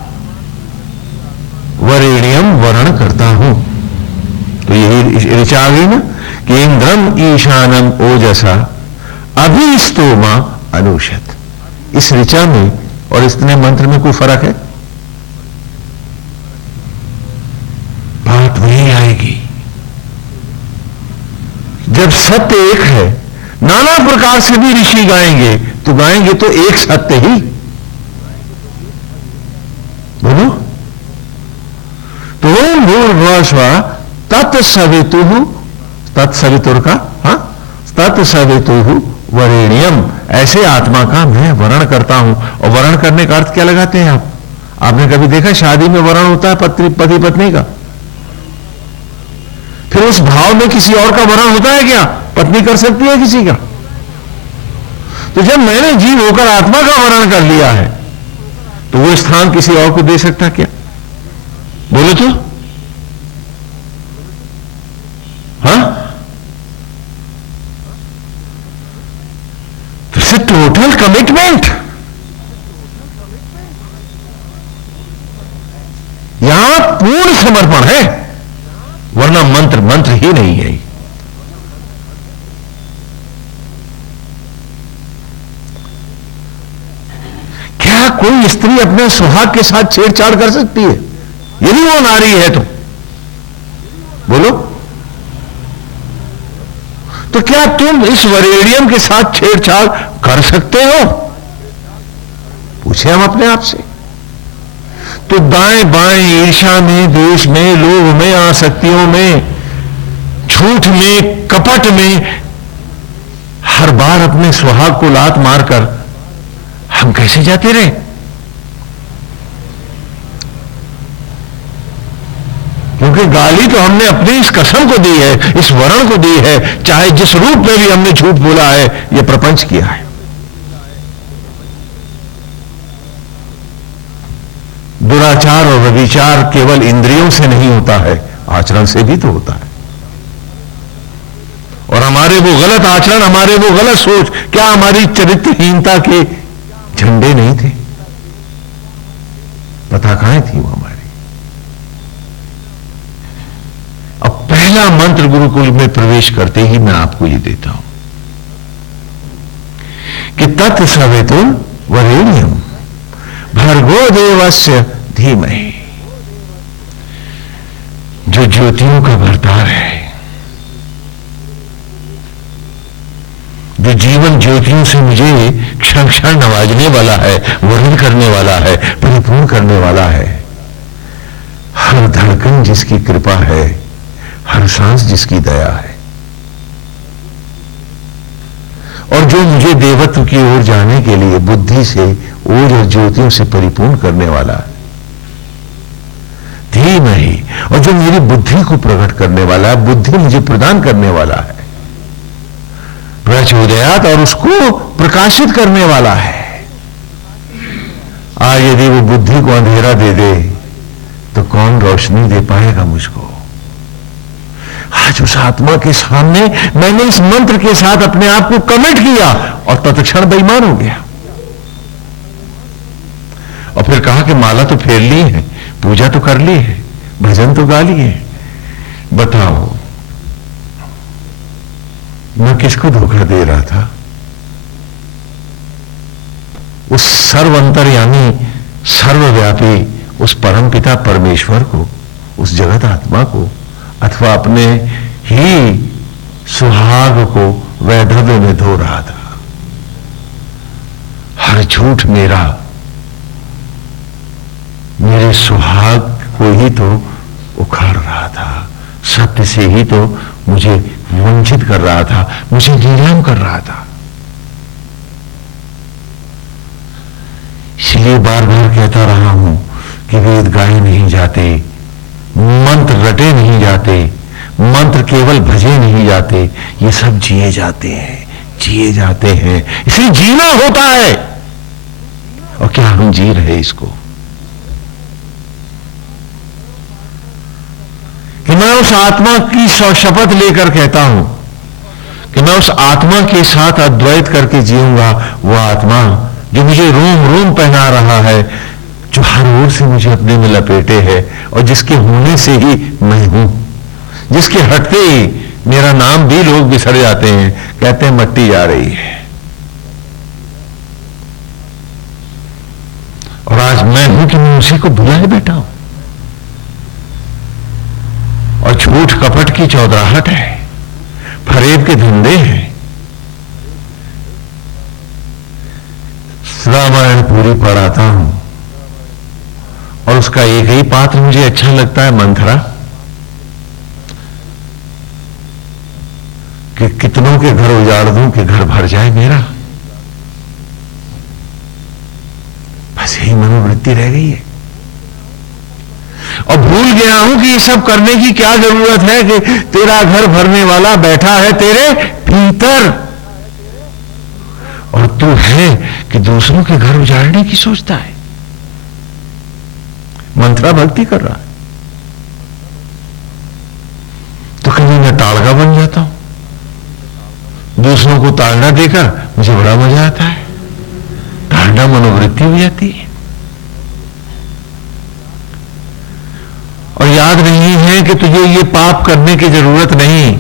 वरेण्यम वर्ण करता हूं। तो यही ऋचा आ गई ना कि इंद्रम ईशानम ओजसा अभिस्तोमा अनुषत। इस ऋचा में और इतने मंत्र में कोई फर्क है? बात वही आएगी। जब सत्य एक है, नाना प्रकार से भी ऋषि गाएंगे तो गाएंगे तो एक सत्य ही। बोलो, तो ओम भूर्भुवः स्वः तत्सवितुः, तत्सवितुर का तत्सवितुः वरेण्यम, ऐसे आत्मा का मैं वर्ण करता हूं। और वर्ण करने का अर्थ क्या लगाते हैं आप? आपने कभी देखा शादी में वर्ण होता है पति पत्नी का? फिर उस भाव में किसी और का वर्ण होता है क्या? पत्नी कर सकती है किसी का? तो जब मैंने जीव होकर आत्मा का वर्ण कर लिया है तो वो स्थान किसी और को दे सकता क्या? बोलो तो। हाँ, तो इससे टोटल कमिटमेंट, यहां पूर्ण समर्पण है, वरना मंत्र मंत्र ही नहीं है। क्या कोई स्त्री अपने सुहाग के साथ छेड़छाड़ कर सकती है? यदि वो नारी है तो बोलो, तो क्या तुम इस वरेण्यम के साथ छेड़छाड़ कर सकते हो? पूछे हम अपने आप से। तो दाएं बाएं, ईर्ष्या में, द्वेष में, लोभ में, आसक्तियों में, झूठ में, कपट में, हर बार अपने सुहाग को लात मारकर हम कैसे जाते रहे? क्योंकि गाली तो हमने अपनी इस कसम को दी है, इस वर्ण को दी है, चाहे जिस रूप में भी हमने झूठ बोला है, यह प्रपंच किया है। दुराचार और व्यभिचार केवल इंद्रियों से नहीं होता है, आचरण से भी तो होता है। और हमारे वो गलत आचरण, हमारे वो गलत सोच, क्या हमारी चरित्रहीनता के झंडे नहीं थे? पताकाएं थी वो हमारी। अब पहला मंत्र गुरुकुल में प्रवेश करते ही मैं आपको ये देता हूं कि तत्सवितुः वरेण्यम भर्गो देवस्य धीमहि। जो ज्योतियों का भरतार है, जो जीवन ज्योतियों से मुझे क्षण क्षण नवाजने वाला है, वर्ण करने वाला है, परिपूर्ण करने वाला है, हर धड़कन जिसकी कृपा है, हर सांस जिसकी दया है, और जो मुझे देवत्व की ओर जाने के लिए बुद्धि से ओज और ज्योतियों से परिपूर्ण करने वाला है, धीमहि, और जो मेरी बुद्धि को प्रकट करने वाला है, बुद्धि मुझे प्रदान करने वाला है, प्रचोदयात, और उसको प्रकाशित करने वाला है। आज यदि वो बुद्धि को अंधेरा दे दे तो कौन रोशनी दे पाएगा मुझको? आज उस आत्मा के सामने मैंने इस मंत्र के साथ अपने आप को कमिट किया और तत्क्षण बेईमान हो गया। और फिर कहा कि माला तो फेर ली है, पूजा तो कर ली है, भजन तो गा लिए, बताओ मैं किसको धोखा दे रहा था? उस सर्वंतर्यामी, सर्वव्यापी, उस परमपिता परमेश्वर को, उस जगत आत्मा को, अथवा अपने ही सुहाग को वैधव्य में धो रहा था। हर झूठ मेरा मेरे सुहाग को ही तो उखाड़ रहा था, सत्य से ही तो मुझे वंचित कर रहा था, मुझे नीलाम कर रहा था। ये बार बार कहता रहा हूं कि वेद गाए नहीं जाते, मंत्र रटे नहीं जाते, मंत्र केवल भजे नहीं जाते, ये सब जिए जाते हैं, जिए जाते हैं। इसलिए जीना होता है। और क्या हम जी रहे इसको? कि मैं उस आत्मा की शपथ लेकर कहता हूं कि मैं उस आत्मा के साथ अद्वैत करके जीऊंगा। वो आत्मा जो मुझे रोम रोम पहना रहा है, जो हर ओर से मुझे अपने में लपेटे है, और जिसके होने से ही मैं हूं, जिसके हटते ही मेरा नाम भी लोग बिसर जाते हैं, कहते हैं मट्टी जा रही है। और आज मैं हूं कि मैं उसी को भुलाए बैठा हूं। और झूठ कपट की चौधराहट है, फरेब के धंधे हैं। रामायण पूरी पढ़ाता हूं और उसका एक ही पात्र मुझे अच्छा लगता है, मंथरा, कि कितनों के घर उजाड़ दूं कि घर भर जाए मेरा। बस यही मनोवृत्ति रह गई है। और भूल गया हूं कि ये सब करने की क्या जरूरत है, कि तेरा घर भरने वाला बैठा है तेरे भीतर, और तू है कि दूसरों के घर उजाड़ने की सोचता है। मंत्रा भक्ति कर रहा है तो कहीं मैं ताड़का बन जाता हूं। दूसरों को ताड़ना देकर मुझे बड़ा मजा आता है, ताड़ना मनोवृत्ति हो जाती है। और याद नहीं है कि तुझे ये पाप करने की जरूरत नहीं,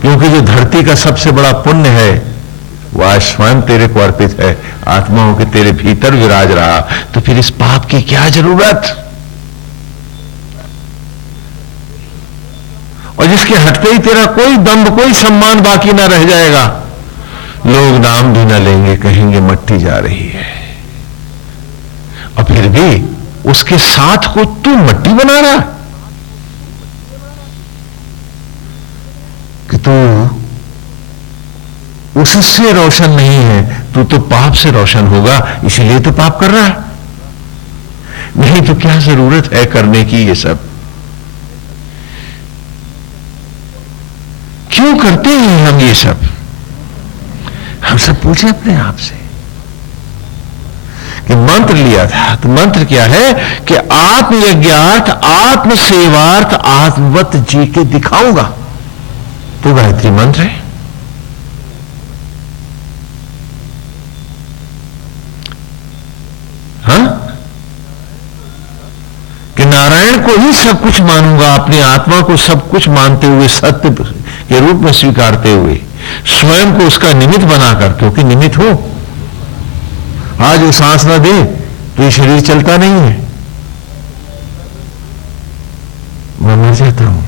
क्योंकि जो धरती का सबसे बड़ा पुण्य है वह स्वयं तेरे को अर्पित है, आत्मा हो के तेरे भीतर विराज रहा, तो फिर इस पाप की क्या जरूरत? और जिसके हटते ही तेरा कोई दम्भ, कोई सम्मान बाकी ना रह जाएगा। लोग नाम भी ना लेंगे, कहेंगे मट्टी जा रही है। और फिर भी उसके साथ को तू मट्टी बना रहा कि तू उससे रोशन नहीं है, तू तो पाप से रोशन होगा, इसीलिए तो पाप कर रहा है। नहीं तो क्या जरूरत है करने की? ये सब क्यों करते हैं हम? ये सब हम सब पूछे अपने आप से कि मंत्र लिया था तो मंत्र क्या है कि आत्मयज्ञार्थ, आत्म सेवार्थ, आत्मवत जी के दिखाऊंगा, तो गायत्री मंत्र है। हाँ, कि नारायण को ही सब कुछ मानूंगा, अपनी आत्मा को सब कुछ मानते हुए, सत्य के रूप में स्वीकारते हुए, स्वयं को उसका निमित्त बनाकर, क्योंकि निमित्त हो। आज वो सांस ना दे तो ये शरीर चलता नहीं है, मैं मर जाता हूं।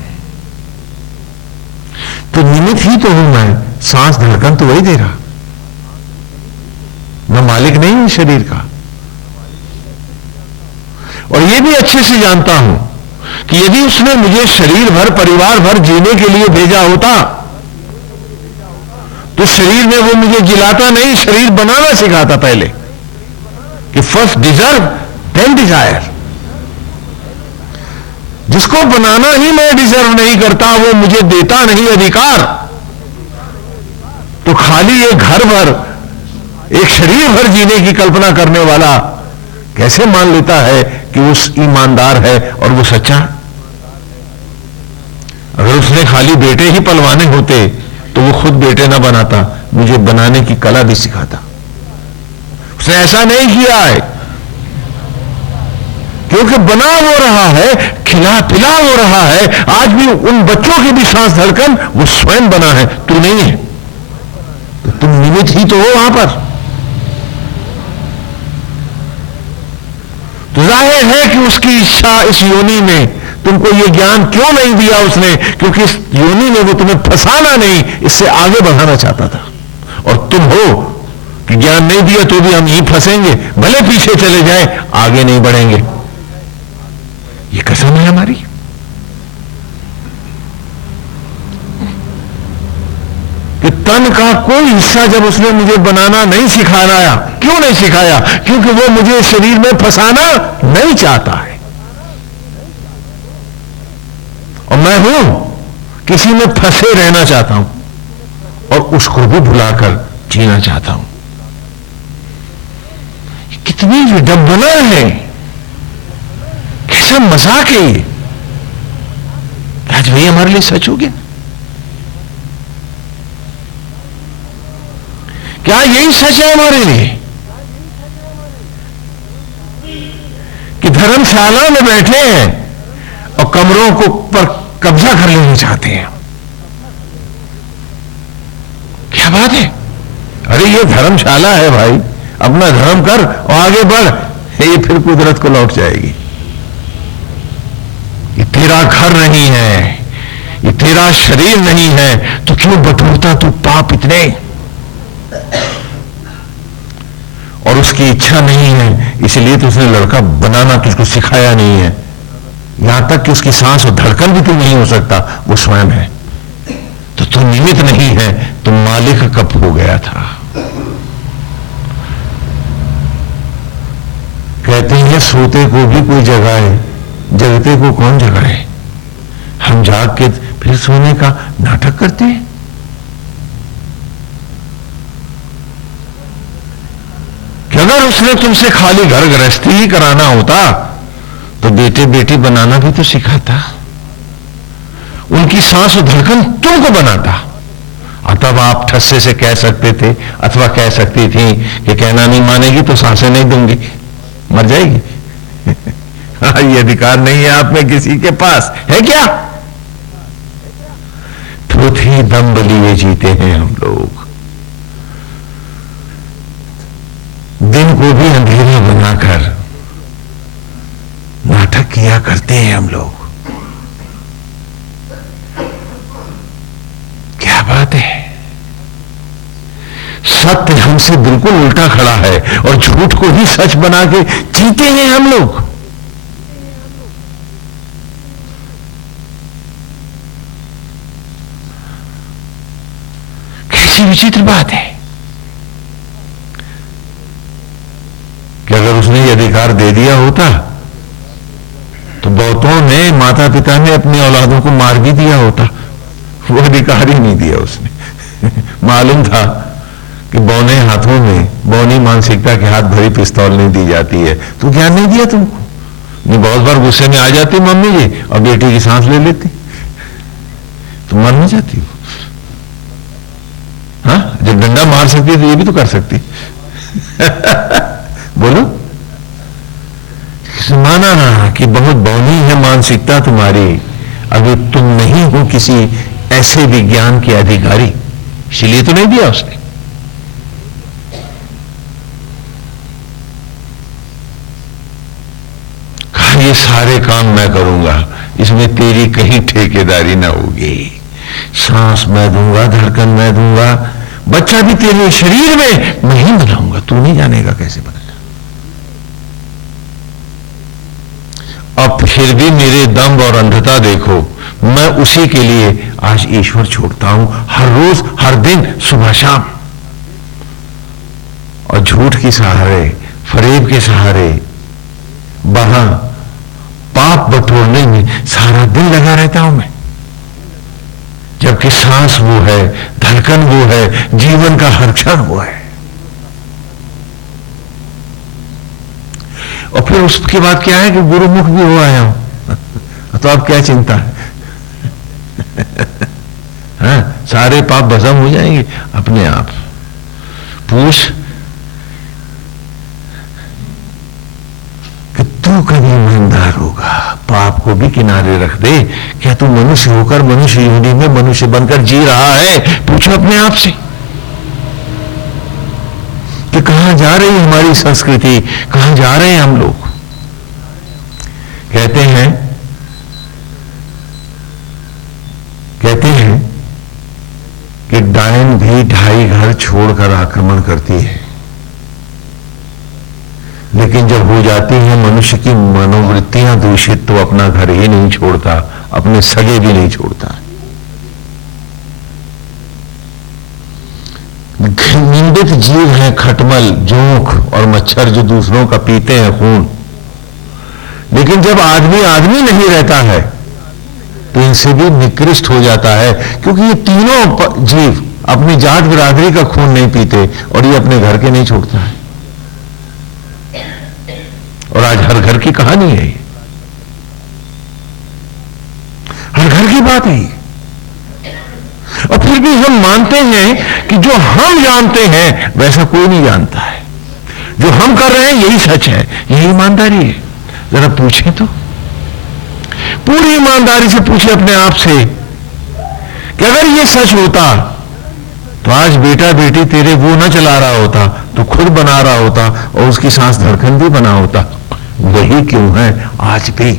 तो निमित्त ही तो हूं मैं, सांस धड़कन तो वही दे रहा, मैं मालिक नहीं हूं शरीर का। और ये भी अच्छे से जानता हूं कि यदि उसने मुझे शरीर भर, परिवार भर जीने के लिए भेजा होता तो शरीर में वो मुझे जिलाता नहीं, शरीर बनाना सिखाता पहले, कि फर्स्ट डिजर्व देन डिजायर। जिसको बनाना ही मैं डिजर्व नहीं करता, वो मुझे देता नहीं अधिकार, तो खाली एक घर भर, एक शरीर भर जीने की कल्पना करने वाला कैसे मान लेता है कि वो ईमानदार है और वो सच्चा? अगर उसने खाली बेटे ही पलवाने होते तो वो खुद बेटे ना बनाता, मुझे बनाने की कला भी सिखाता। उसने ऐसा नहीं किया है, क्योंकि बना वो रहा है, खिला पिला वो रहा है। आज भी उन बच्चों की भी सांस धड़कन वो स्वयं बना है, तू नहीं है। तो तुम निमित्त ही तो हो वहां पर। तो जाहिर है कि उसकी इच्छा इस योनि में तुमको ये ज्ञान क्यों नहीं दिया उसने, क्योंकि इस योनि में वो तुम्हें फंसाना नहीं, इससे आगे बढ़ाना चाहता था। और तुम हो कि ज्ञान नहीं दिया तो भी हम यहीं फंसेंगे, भले पीछे चले जाएं, आगे नहीं बढ़ेंगे। ये कसम है हमारी। कि तन का कोई हिस्सा जब उसने मुझे बनाना नहीं सिखाया, क्यों नहीं सिखाया? क्योंकि वो मुझे शरीर में फंसाना नहीं चाहता है, और मैं हूं किसी में फंसे रहना चाहता हूं और उसको भी भुलाकर जीना चाहता हूं। कितनी विडंबना है, कैसा मजाक है ये। आज वही हमारे लिए सच हो गया। क्या यही सच है हमारे लिए कि धर्मशाला में बैठे हैं और कमरों को पर कब्जा कर लेना चाहते हैं? क्या बात है? अरे ये धर्मशाला है भाई, अपना धर्म कर और आगे बढ़, ये फिर कुदरत को लौट जाएगी। ये तेरा घर नहीं है, ये तेरा शरीर नहीं है, तो क्यों बटोरता तू पाप इतने? और उसकी इच्छा नहीं है, इसलिए तो उसने लड़का बनाना तुझको सिखाया नहीं है। यहां तक कि उसकी सांस और धड़कन भी तू नहीं हो सकता, वो स्वयं है। तो तू निमित्त नहीं है, तू मालिक कब हो गया था? कहते हैं सोते को भी कोई जगाए, जगते को कौन जगाए? हम जाग के फिर सोने का नाटक करते हैं। कि अगर उसने तुमसे खाली घर गृहस्थी ही कराना होता तो बेटे बेटी बनाना भी तो सिखाता, उनकी सांस और धड़कन तुमको बनाता। और तब आप ठस्से से कह सकते थे अथवा कह सकती थी कि कहना नहीं मानेगी तो सांसें नहीं दूंगी, मर जाएगी। ये अधिकार नहीं है आप में किसी के पास, है क्या? थोथ ही दम लिए जीते हैं हम लोग, दिन को भी अंधेरा बनाकर नाटक किया करते हैं हम लोग। क्या बात है? सत्य हमसे बिल्कुल उल्टा खड़ा है और झूठ को ही सच बना के जीते हैं हम लोग। कैसी विचित्र बात है कि अगर उसने ये अधिकार दे दिया होता तो बहुतों ने, माता पिता ने अपनी औलादों को मार भी दिया होता। वो अधिकार ही नहीं दिया उसने। मालूम था कि बौने हाथों में, बौनी मानसिकता के हाथ भरी पिस्तौल नहीं दी जाती है, तो ज्ञान नहीं दिया तुमको। नहीं, बहुत बार गुस्से में आ जाती मम्मी जी और बेटी की सांस ले लेती, तो मर नहीं जाती। हाँ, जब डंडा मार सकती है तो ये भी तो कर सकती। बोलो, माना ना कि बहुत बौनी है मानसिकता तुम्हारी, अभी तुम नहीं हो किसी ऐसे विज्ञान के अधिकारी, इसलिए तो नहीं दिया उसने। कहा ये सारे काम मैं करूंगा, इसमें तेरी कहीं ठेकेदारी ना होगी। सांस मैं दूंगा, धड़कन मैं दूंगा, बच्चा भी तेरे शरीर में मैं ही बनाऊंगा, तू नहीं जानेगा कैसे बना। अब फिर भी मेरे दम और अंधता देखो, मैं उसी के लिए आज ईश्वर छोड़ता हूं, हर रोज हर दिन सुबह शाम। और झूठ के सहारे, फरेब के सहारे, वहां पाप बटोरने में सारा दिन लगा रहता हूं मैं, जबकि सांस वो है, धड़कन वो है, जीवन का हर क्षण वो है। और फिर उसके बाद क्या है कि गुरुमुख भी हो आया हूं, तो अब क्या चिंता है? हाँ, सारे पाप भस्म हो जाएंगे अपने आप। पूछ कि तू कभी ईमानदार होगा, पाप को भी किनारे रख दे। क्या तू मनुष्य होकर मनुष्य योनि में मनुष्य बनकर जी रहा है? पूछो अपने आप से कि कहां जा रही हमारी संस्कृति, कहां जा रहे हैं हम लोग? कहते हैं कि डायन भी ढाई घर छोड़कर आक्रमण करती है, लेकिन जब हो जाती है मनुष्य की मनोवृत्तियां दूषित तो अपना घर ही नहीं छोड़ता, अपने सगे भी नहीं छोड़ता। मृत जीव हैं खटमल, जोंक और मच्छर जो दूसरों का पीते हैं खून। लेकिन जब आदमी आदमी नहीं रहता है तो इनसे भी निकृष्ट हो जाता है, क्योंकि ये तीनों जीव अपनी जात बिरादरी का खून नहीं पीते और ये अपने घर के नहीं छोड़ता है। और आज हर घर की कहानी है, हर घर की बात है। और फिर भी हम मानते हैं कि जो हम जानते हैं वैसा कोई नहीं जानता है। जो हम कर रहे हैं यही सच है, यही ईमानदारी है। जरा पूछें तो, पूरी ईमानदारी से पूछे अपने आप से कि अगर ये सच होता तो आज बेटा बेटी तेरे वो ना चला रहा होता, तो खुद बना रहा होता और उसकी सांस धड़कन भी बना होता। वही क्यों है आज भी?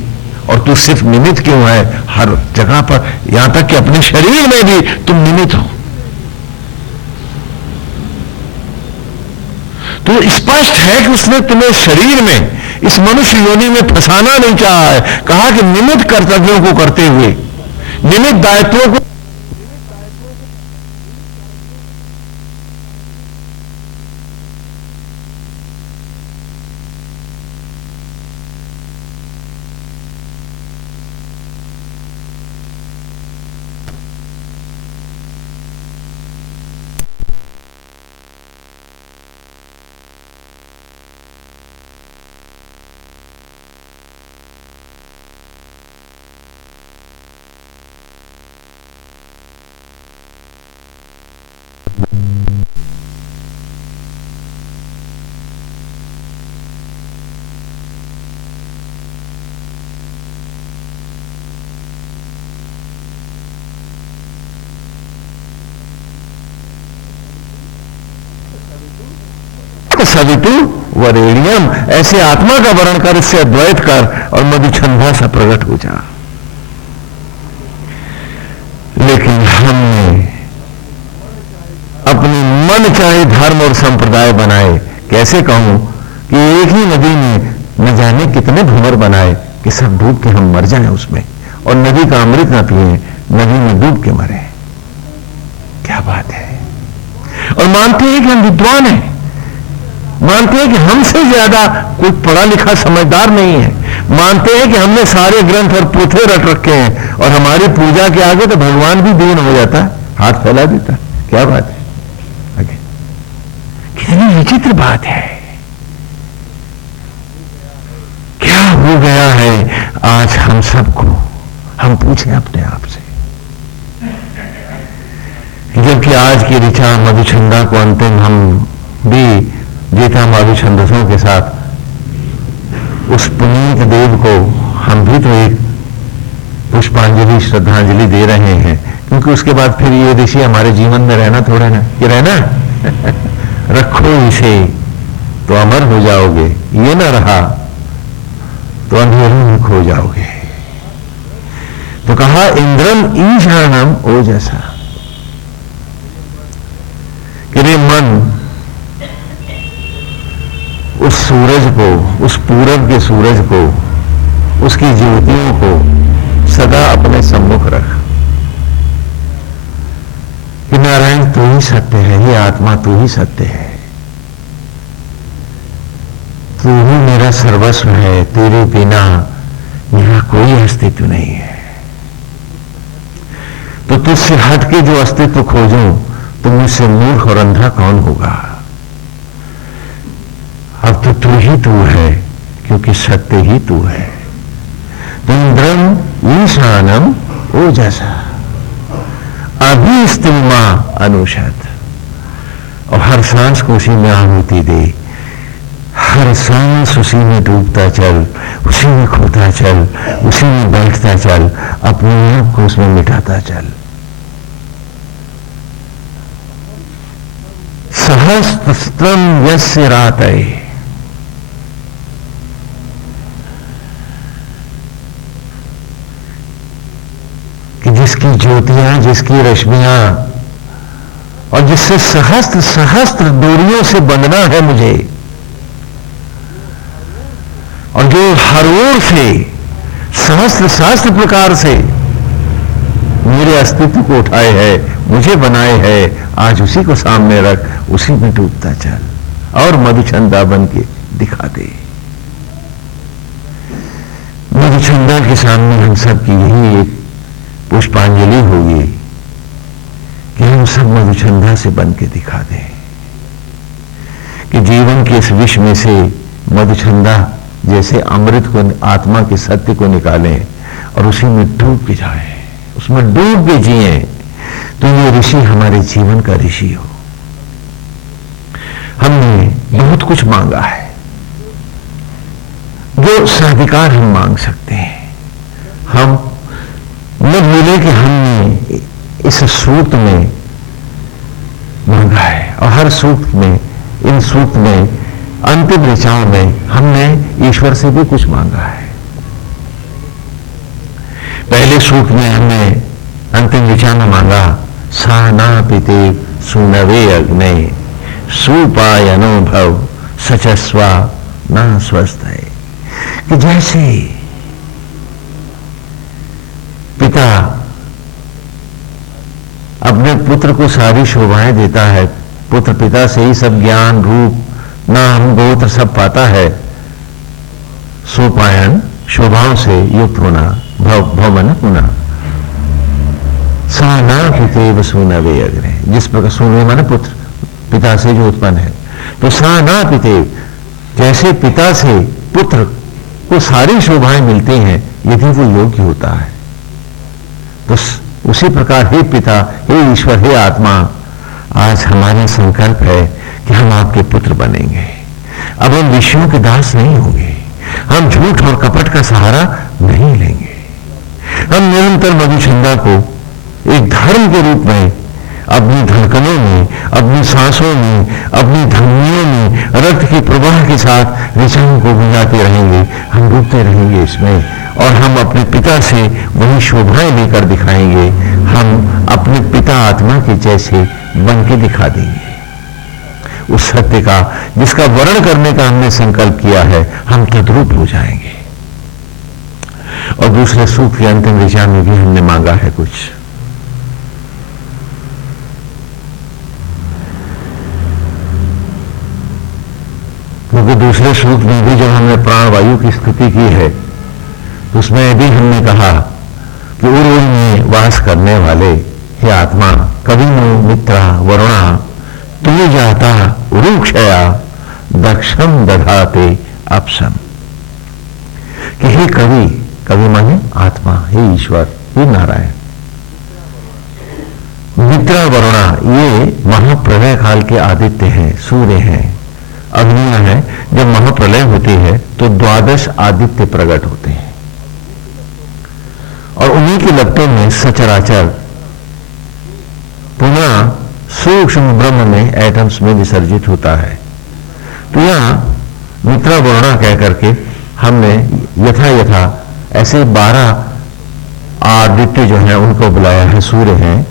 और तू सिर्फ निमित्त क्यों है हर जगह पर, यहां तक कि अपने शरीर में भी तुम निमित्त हो। तो स्पष्ट है कि उसने तुम्हें शरीर में, इस मनुष्य योनि में फंसाना नहीं चाहा है। कहा कि निमित्त कर्तव्यों को करते हुए, निमित्त दायित्वों को सवितु वरेण्यम, ऐसे आत्मा का वर्ण कर, इससे अद्वैत कर और मधुछंदा सा प्रकट हो जा। लेकिन हमने अपने मन चाहे धर्म और संप्रदाय बनाए। कैसे कहूं कि एक ही नदी में न जाने कितने भंवर बनाए कि सब डूब के हम मर जाएं उसमें, और नदी का अमृत ना पिए, नदी में डूब के मरे। क्या बात है! और मानते हैं कि हम विद्वान हैं, मानते हैं कि हमसे ज्यादा कोई पढ़ा लिखा समझदार नहीं है, मानते हैं कि हमने सारे ग्रंथ और पोथे रट रखे हैं, और हमारी पूजा के आगे तो भगवान भी दीन हो जाता है, हाथ फैला देता है। क्या बात है! कितनी विचित्र बात है। क्या हो गया है आज हम सबको? हम पूछें अपने आप से। जबकि आज की ऋचा मधुछंदा को अंतिम हम भी गीता मधुछंदसों के साथ उस पुनीत देव को हम भी तो एक पुष्पांजलि श्रद्धांजलि दे रहे हैं, क्योंकि उसके बाद फिर ये ऋषि हमारे जीवन में रहना थोड़ा ना, ये रहना रखो इसे तो अमर हो जाओगे, ये ना रहा तो अंधेरों में खो जाओगे। तो कहा इंद्रम ईशानम ओ जैसा, कि रे मन उस सूरज को, उस पूरब के सूरज को, उसकी ज्योतियों को सदा अपने सम्मुख रख कि नारायण तू ही सत्य है, ये आत्मा तू ही सत्य है, तू ही मेरा सर्वस्व है, तेरे बिना मेरा कोई अस्तित्व नहीं है। तो तुझसे हट के जो अस्तित्व खोजूं तो मुझसे मूर्ख और अंधा कौन होगा? अब तो तू ही तू है, क्योंकि सत्य ही तू है। तो इंद्रम ईशानम ओ जैसा अभिस्तिमा अनुषद, और हर सांस को उसी में आहुति दे, हर सांस उसी में डूबता चल, उसी में खोता चल, उसी में बैठता चल, अपने आप को उसमें मिटाता चल। सहस्त्रम यस्य रातये, कि जिसकी ज्योतियां, जिसकी रश्मियां, और जिससे सहस्त्र सहस्त्र दूरियों से बंधना है मुझे, और जो हर ओर से सहस्त्र सहस्त्र प्रकार से मेरे अस्तित्व को उठाए है, मुझे बनाए है, आज उसी को सामने रख, उसी में डूबता चल और मधुचंदा बन के दिखा दे। मधुचंदा के सामने हम सब की यही एक पुष्पांजलि होगी कि हम सब मधुचंदा से बन के दिखा दें कि जीवन के इस विष में से मधुचंदा जैसे अमृत को, आत्मा के सत्य को निकालें और उसी में डूब के जाए, उसमें डूब के जिए। तो ये ऋषि हमारे जीवन का ऋषि हो। हमने बहुत कुछ मांगा है, जो साधिकार हम मांग सकते हैं। हम न भूले कि हमने इस सूक्त में मांगा है और हर सूक्त में, इन सूक्त में, अंतिम ऋचाओं में हमने ईश्वर से भी कुछ मांगा है। पहले सूक्त में हमने अंतिम ऋचा में मांगा, सा ना पिते सुनवे अग्ने सुपायनो भव सचस्वा ना स्वस्थ है। कि जैसे पिता अपने पुत्र को सारी शोभाएं देता है, पुत्र पिता से ही सब ज्ञान, रूप, नाम, गोत्र सब पाता है, सुपायन शोभाओं से युक्त होना, भवन होना। साना पिते वसुनवे अग्रे, जिस प्रकार सुनवे माने पुत्र, पिता से जो उत्पन्न है, तो साना पिते, जैसे पिता से पुत्र को सारी शोभाएं मिलती हैं यदि वो योग्य होता है, तो उसी प्रकार हे पिता, हे ईश्वर, हे आत्मा, आज हमारा संकल्प है कि हम आपके पुत्र बनेंगे। अब हम विषयों के दास नहीं होंगे, हम झूठ और कपट का सहारा नहीं लेंगे। हम निरंतर मधुचंदा को एक धर्म के रूप में अपनी धड़कनों में, अपनी सांसों में, अपनी धमनियों में रक्त के प्रवाह के साथ ऋचाओं को गुंजाते रहेंगे। हम डूबते रहेंगे इसमें और हम अपने पिता से वही शोभाएं लेकर दिखाएंगे। हम अपने पिता आत्मा के जैसे बन के दिखा देंगे। उस सत्य का जिसका वर्ण करने का हमने संकल्प किया है, हम तद्रूप हो जाएंगे। और दूसरे सूक्त के अंतिम ऋचा में भी हमने मांगा है कुछ। क्योंकि दूसरे सूक्त में भी जब हमने प्राणवायु की स्तुति की है, तो उसमें भी हमने कहा कि उर्वल में वास करने वाले हे आत्मा, कविनो मित्रा वरुणा तुम जाता उरुक्षया दक्षम दधाते अपसम। कि हे कवि, कवि माने आत्मा, हे ईश्वर, हे नारायण, मित्रा वरुणा ये महाप्रलय काल के आदित्य हैं, सूर्य हैं, अग्नियां हैं। जब महाप्रलय होती है तो 12 आदित्य प्रकट होते हैं और उन्हीं के लपटों में सचराचर पुनः सूक्ष्म ब्रह्म में, एटम्स में विसर्जित होता है। तो यहां मित्रा वरुणा कह करके हमने यथा यथा ऐसे 12 आदित्य जो हैं उनको बुलाया है, सूर्य हैं।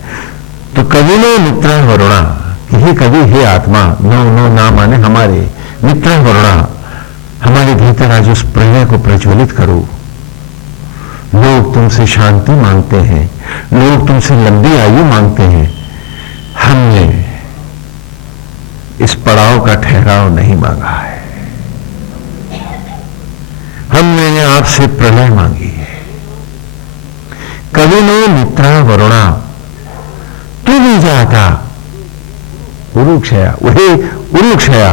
तो कवि ने मित्रा वरुणा, हे कवि, हे आत्मा, नो ना माने हमारे, मित्रा वरुणा, हमारे भीतर आज उस प्रलय को प्रज्वलित करो। लोग तुमसे शांति मांगते हैं, लोग तुमसे लंबी आयु मांगते हैं। हमने इस पड़ाव का ठहराव नहीं मांगा है, हमने आपसे प्रलय मांगी है। कवि ने मित्रा वरुणा तू भी जाता उरुक्षया, वही उरुक्षया,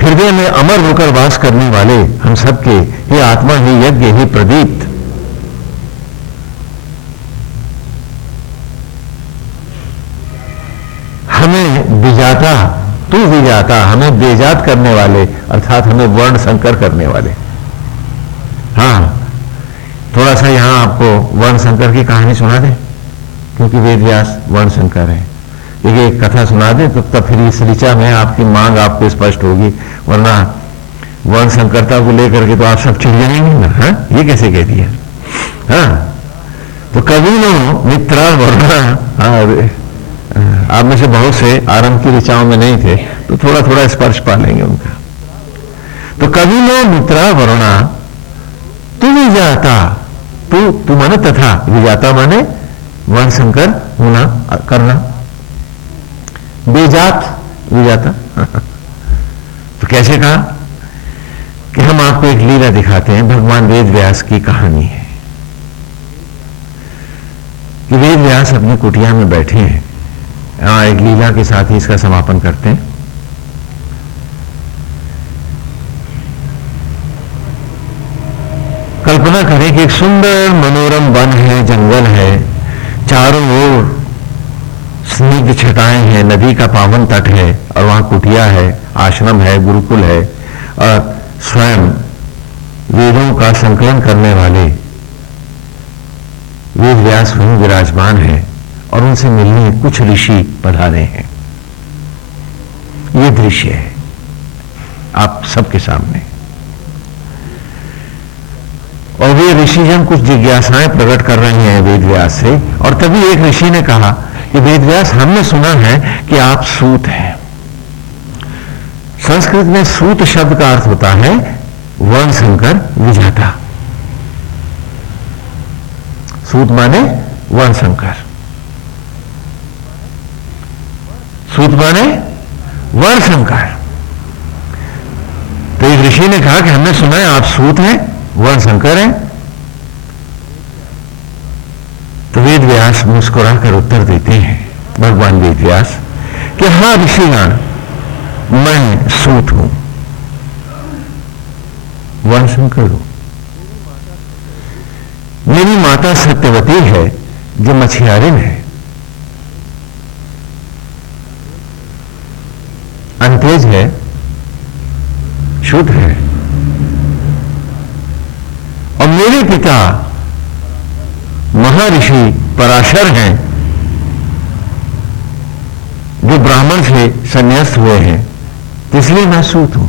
हृदय में अमर होकर वास करने वाले हम सबके हे आत्मा, हे यज्ञ, हे प्रदीप्त, हमें विजाता, तू विजाता, हमें बेजात करने वाले, अर्थात हमें वर्ण संकर करने वाले। हाँ, थोड़ा सा यहां आपको वर्ण संकर की कहानी सुना दे, क्योंकि वेद व्यास वर्ण संकर है। देखिए एक कथा सुना दे तो तब फिर इस ऋचा में आपकी मांग आपको स्पष्ट होगी, वरना वर्ण संकरता को लेकर के तो आप सब चिढ़ जाएंगे ना। हाँ, ये कैसे कह दिया। हाँ, तो कवि नो मित्रा वरुणा, आप में से बहुत से आरंभ की ऋचाओं में नहीं थे तो थोड़ा थोड़ा स्पर्श पा लेंगे उनका। तो कवि नो मित्रा वरुणा तू विजाता, तू माने तथा, विजाता माने वर्ण संकर होना, करना। बेजात विजाता तो कैसे कहा कि हम आपको एक लीला दिखाते हैं। भगवान वेद व्यास की कहानी है कि वेद व्यास अपनी कुटिया में बैठे हैं। एक लीला के साथ ही इसका समापन करते हैं। कल्पना करें कि एक सुंदर मनोरम वन है, जंगल है, चारों ओर स्निग्ध छटाएं हैं, नदी का पावन तट है और वहां कुटिया है, आश्रम है, गुरुकुल है और स्वयं वेदों का संकलन करने वाले वेद व्यास वहीं विराजमान है और उनसे मिलने कुछ ऋषि पधारे हैं। ये दृश्य है आप सबके सामने और वे ऋषिजन कुछ जिज्ञासाएं प्रकट कर रहे हैं वेद व्यास से। और तभी एक ऋषि ने कहा कि वेद व्यास, हमने सुना है कि आप सूत हैं। संस्कृत में सूत शब्द का अर्थ होता है वर्णशंकर विजाता। सूत माने वर्णशंकर, सूत माने वर्णशंकर। तो एक ऋषि ने कहा कि हमने सुना है आप सूत हैं, वर्णशंकर हैं। तो वेद व्यास मुस्कुराकर उत्तर देते हैं, भगवान वेद व्यास, कि हां ऋषिगण, मैं सूत हूं, वर्णशंकर हूं। मेरी माता सत्यवती है जो मछियारिन है, अंतेज है, शुद्ध है। और मेरे पिता महर्षि पराशर हैं जो ब्राह्मण से संन्यास्त हुए हैं, इसलिए मैं सूत हूं।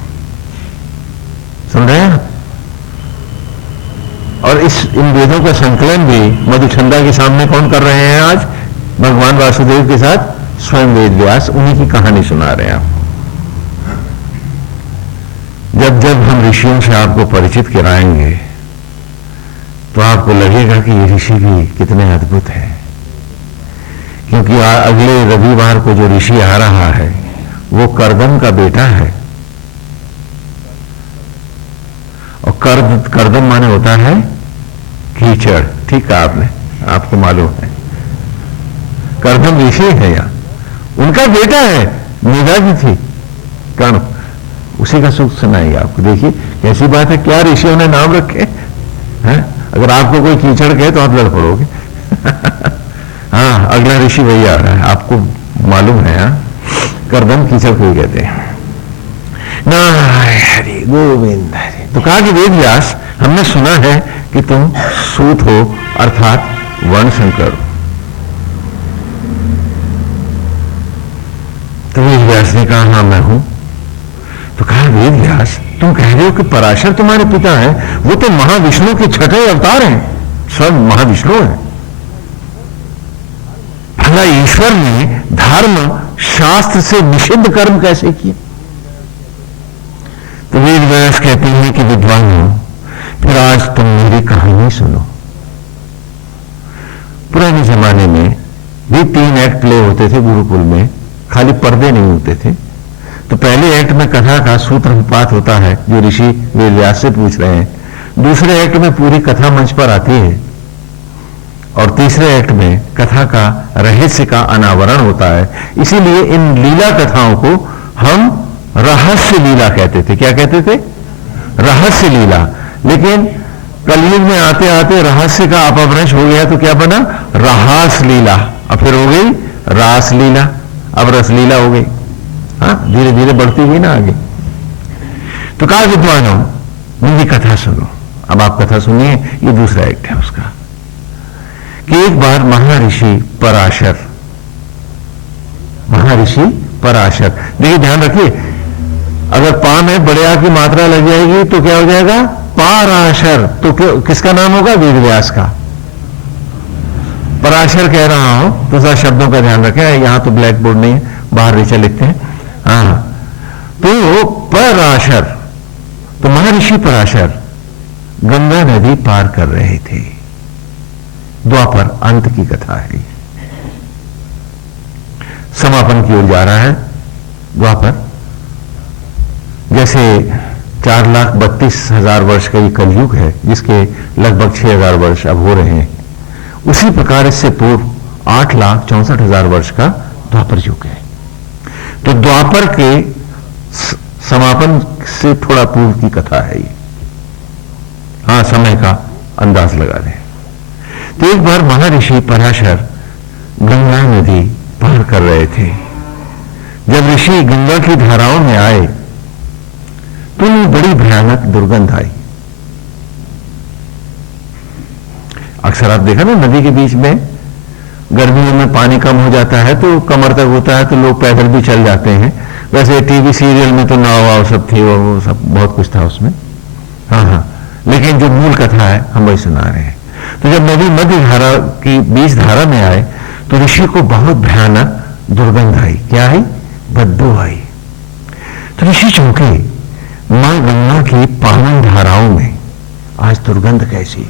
सुन रहे हैं? और इन वेदों का संकलन भी मधुचंदा के सामने कौन कर रहे हैं आज? भगवान वासुदेव के साथ स्वयं वेद व्यास, उन्हीं की कहानी सुना रहे हैं आपको। जब जब हम ऋषियों से आपको परिचित कराएंगे तो आपको लगेगा कि ये ऋषि भी कितने अद्भुत हैं, क्योंकि अगले रविवार को जो ऋषि आ रहा है वो कर्दम का बेटा है। और कर्दम माने होता है कीचड़। ठीक कहा आपने, आपको मालूम है कर्दम ऋषि है या उनका बेटा है, मेधा जी थी कर्ण, उसी का सुख सुनाएंगे आपको। देखिए कैसी बात है, क्या ऋषियों ने नाम रखे हैं। अगर आपको कोई कीचड़ कहे तो आप लड़ पड़ोगे। हाँ, अगला ऋषि वही आ रहा है, आपको मालूम है। हाँ, कर्दम कीचड़ को ही कहते हैं। नारायण हरि गोविंद हरि। तो कहा कि वेद व्यास, हमने सुना है कि तुम सूत हो, अर्थात वर्णशंकर हो। तो वेद व्यास ने कहा हाँ मैं हूं। तो कहा वेद व्यास, तुम कह रहे हो कि पराशर तुम्हारे पिता हैं, वो तो महाविष्णु के छठे अवतार हैं, स्वयं महाविष्णु हैं। भला ईश्वर ने धर्म शास्त्र से निषिद्ध कर्म कैसे किए? तो वेद व्यास कहते हैं कि विद्वानों, फिर आज तुम मेरी कहानी सुनो। पुराने जमाने में भी 3 एक्ट प्ले होते थे गुरुकुल में, खाली पर्दे नहीं होते थे। तो पहले एक्ट में कथा का सूत्रपात होता है जो ऋषि वेद व्यास से पूछ रहे हैं, दूसरे एक्ट में पूरी कथा मंच पर आती है और तीसरे एक्ट में कथा का रहस्य का अनावरण होता है। इसीलिए इन लीला कथाओं को हम रहस्य लीला कहते थे। क्या कहते थे? रहस्य लीला। लेकिन कलयुग में आते आते रहस्य का अपभ्रंश हो गया तो क्या बना? रहास लीला। अब फिर हो गई रास लीला, अब रसलीला हो गई। हाँ, धीरे धीरे बढ़ती हुई ना आगे। तो कहा विद्वानों, मेरी कथा सुनो। अब आप कथा सुनिए, ये दूसरा एक्ट है उसका, कि एक बार महर्षि पराशर, देखिए ध्यान रखिए, अगर पा में बड़े आ की मात्रा लग जाएगी तो क्या हो जाएगा? पाराशर। तो किसका नाम होगा? वेद व्यास का। पराशर कह रहा हूं तो जरा शब्दों का ध्यान रखें, यहां तो ब्लैक बोर्ड नहीं है, बाहर नीचे लिखते हैं। हाँ, तो पराशर, तो महर्षि पराशर गंगा नदी पार कर रहे थे। द्वापर अंत की कथा है, समापन समापन की ओर जा रहा है द्वापर। जैसे 4,32,000 वर्ष का ये कलयुग है, जिसके लगभग 6,000 वर्ष अब हो रहे हैं, उसी प्रकार इससे पूर्व 8,64,000 वर्ष का द्वापर युग है। तो द्वापर के समापन से थोड़ा पूर्व की कथा है ये। हाँ, समय का अंदाज लगा रहे हैं। तो एक बार महर्षि पराशर गंगा नदी पार कर रहे थे। जब ऋषि गंगा की धाराओं में आए तो उन्हें बड़ी भयानक दुर्गंध आई। अक्सर आप देखा ना, नदी के बीच में गर्मियों में पानी कम हो जाता है तो कमर तक होता है, तो लोग पैदल भी चल जाते हैं। वैसे टीवी सीरियल में तो नाव वाव सब थी और वो सब बहुत कुछ था उसमें। हाँ, लेकिन जो मूल कथा है हम वही सुना रहे हैं। तो जब नदी मध्य धारा की बीच धारा में आए तो ऋषि को बहुत भयानक दुर्गंध आई। क्या आई? बदबू आई। तो ऋषि चौंके, मां गंगा की पावन धाराओं में आज दुर्गंध कैसी?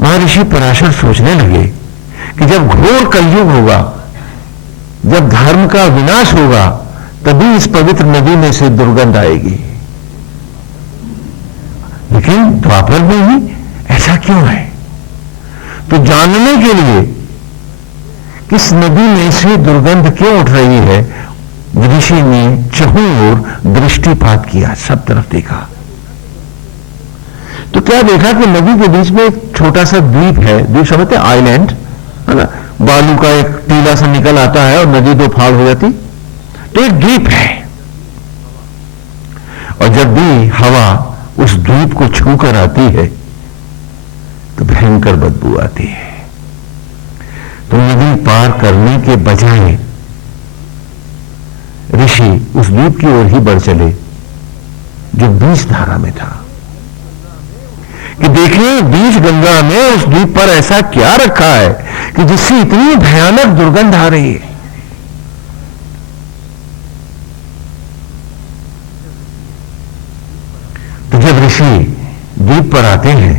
महर्षि पराशर सोचने लगे कि जब घोर कलयुग होगा, जब धर्म का विनाश होगा, तभी इस पवित्र नदी में से दुर्गंध आएगी। लेकिन द्वापर में ही ऐसा क्यों है? तो जानने के लिए किस नदी में से दुर्गंध क्यों उठ रही है, ऋषि ने चहुं ओर दृष्टिपात किया, सब तरफ देखा। तो क्या देखा कि नदी के बीच में एक छोटा सा द्वीप है। द्वीप समझते हैं? आइलैंड है ना, बालू का एक टीला सा निकल आता है और नदी दो फाड़ हो जाती। तो एक द्वीप है, और जब भी हवा उस द्वीप को छूकर आती है तो भयंकर बदबू आती है। तो नदी पार करने के बजाय ऋषि उस द्वीप की ओर ही बढ़ चले जो बीच धारा में था, कि देखिए बीच गंगा में उस द्वीप पर ऐसा क्या रखा है कि जिससे इतनी भयानक दुर्गंध आ रही है। तो जब ऋषि द्वीप पर आते हैं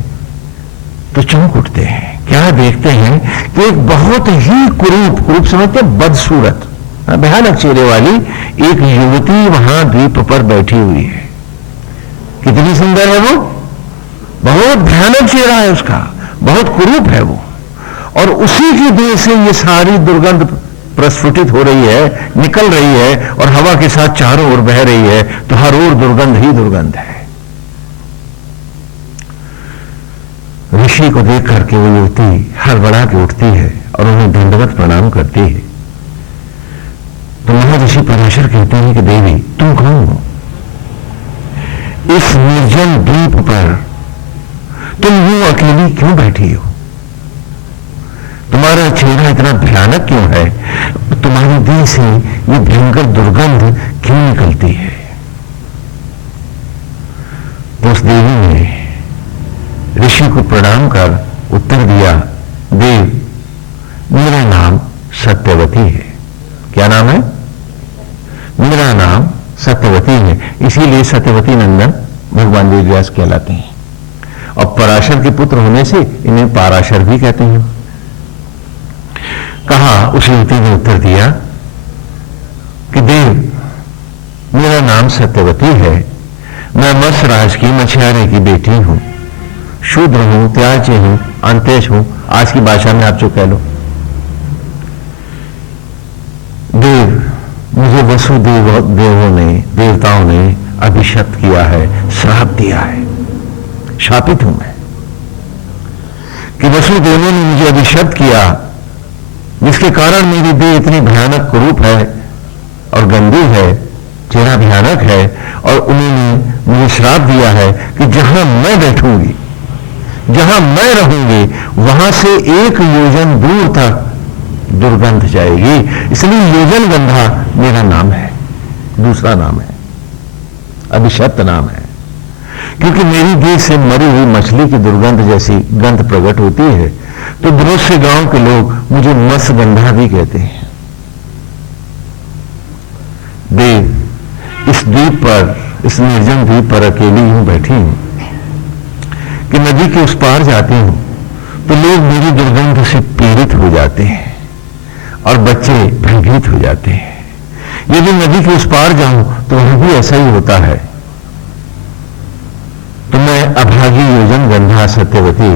तो चौंक उठते हैं। क्या देखते हैं कि एक बहुत ही कुरूप समझते हैं, बदसूरत, भयानक चेहरे वाली एक युवती वहां द्वीप पर बैठी हुई है। कितनी सुंदर है वो, बहुत भयानक चेहरा है उसका, बहुत कुरूप है वो, और उसी की देह से ये सारी दुर्गंध प्रस्फुटित हो रही है, निकल रही है, और हवा के साथ चारों ओर बह रही है। तो हर ओर दुर्गंध ही दुर्गंध है। ऋषि को देख करके वो युवती हड़बड़ा के उठती है और उन्हें दंडवत प्रणाम करती है। तो महर्षि पराशर कहते हैं कि देवी, तुम कौन हो? इस निर्जन द्वीप पर तुम यूं अकेली क्यों बैठी हो? तुम्हारा चेहरा इतना भयानक क्यों है? तुम्हारी देह से ये भयंकर दुर्गंध क्यों निकलती है? तो उस देवी ने ऋषि को प्रणाम कर उत्तर दिया, देव, मेरा नाम सत्यवती है। क्या नाम है? मेरा नाम सत्यवती है, इसीलिए सत्यवती नंदन भगवान वेद व्यास कहलाते हैं। और पराशर के पुत्र होने से इन्हें पाराशर भी कहते हैं। कहा, उस युवती ने उत्तर दिया कि देव, मेरा नाम सत्यवती है, मैं मत्स्यराज की मछियारे की बेटी हूं, शूद्र हूं, त्याज्य हूं, अंत्यज हूं, आज की भाषा में आप जो कह लो। देव, मुझे देवों ने, देवताओं ने अभिशप्त किया है, श्राप दिया है, शापित हूं मैं कि वसुदेवों ने मुझे अभिशप्त किया, जिसके कारण मेरी देह इतनी भयानक कुरूप है और गंदी है, चेहरा भयानक है, और उन्होंने मुझे श्राप दिया है कि जहां मैं बैठूंगी, जहां मैं रहूंगी, वहां से 1 योजन दूर तक दुर्गंध जाएगी। इसलिए योजन गंधा मेरा नाम है, दूसरा नाम है, अभिशप्त नाम है, क्योंकि मेरी देह से मरी हुई मछली की दुर्गंध जैसी गंध प्रकट होती है। तो बहुत से गांव के लोग मुझे मत्स्य गंधा भी कहते हैं। देव, इस द्वीप पर, इस निर्जन द्वीप पर अकेली हूं, बैठी हूं कि नदी के उस पार जाती हूं तो लोग मेरी दुर्गंध से पीड़ित हो जाते हैं, और बच्चे भयभीत हो जाते हैं। यदि नदी के उस पार जाऊं तो वहां भी ऐसा ही होता है। तो मैं अभागी योजन गंधा सत्यवती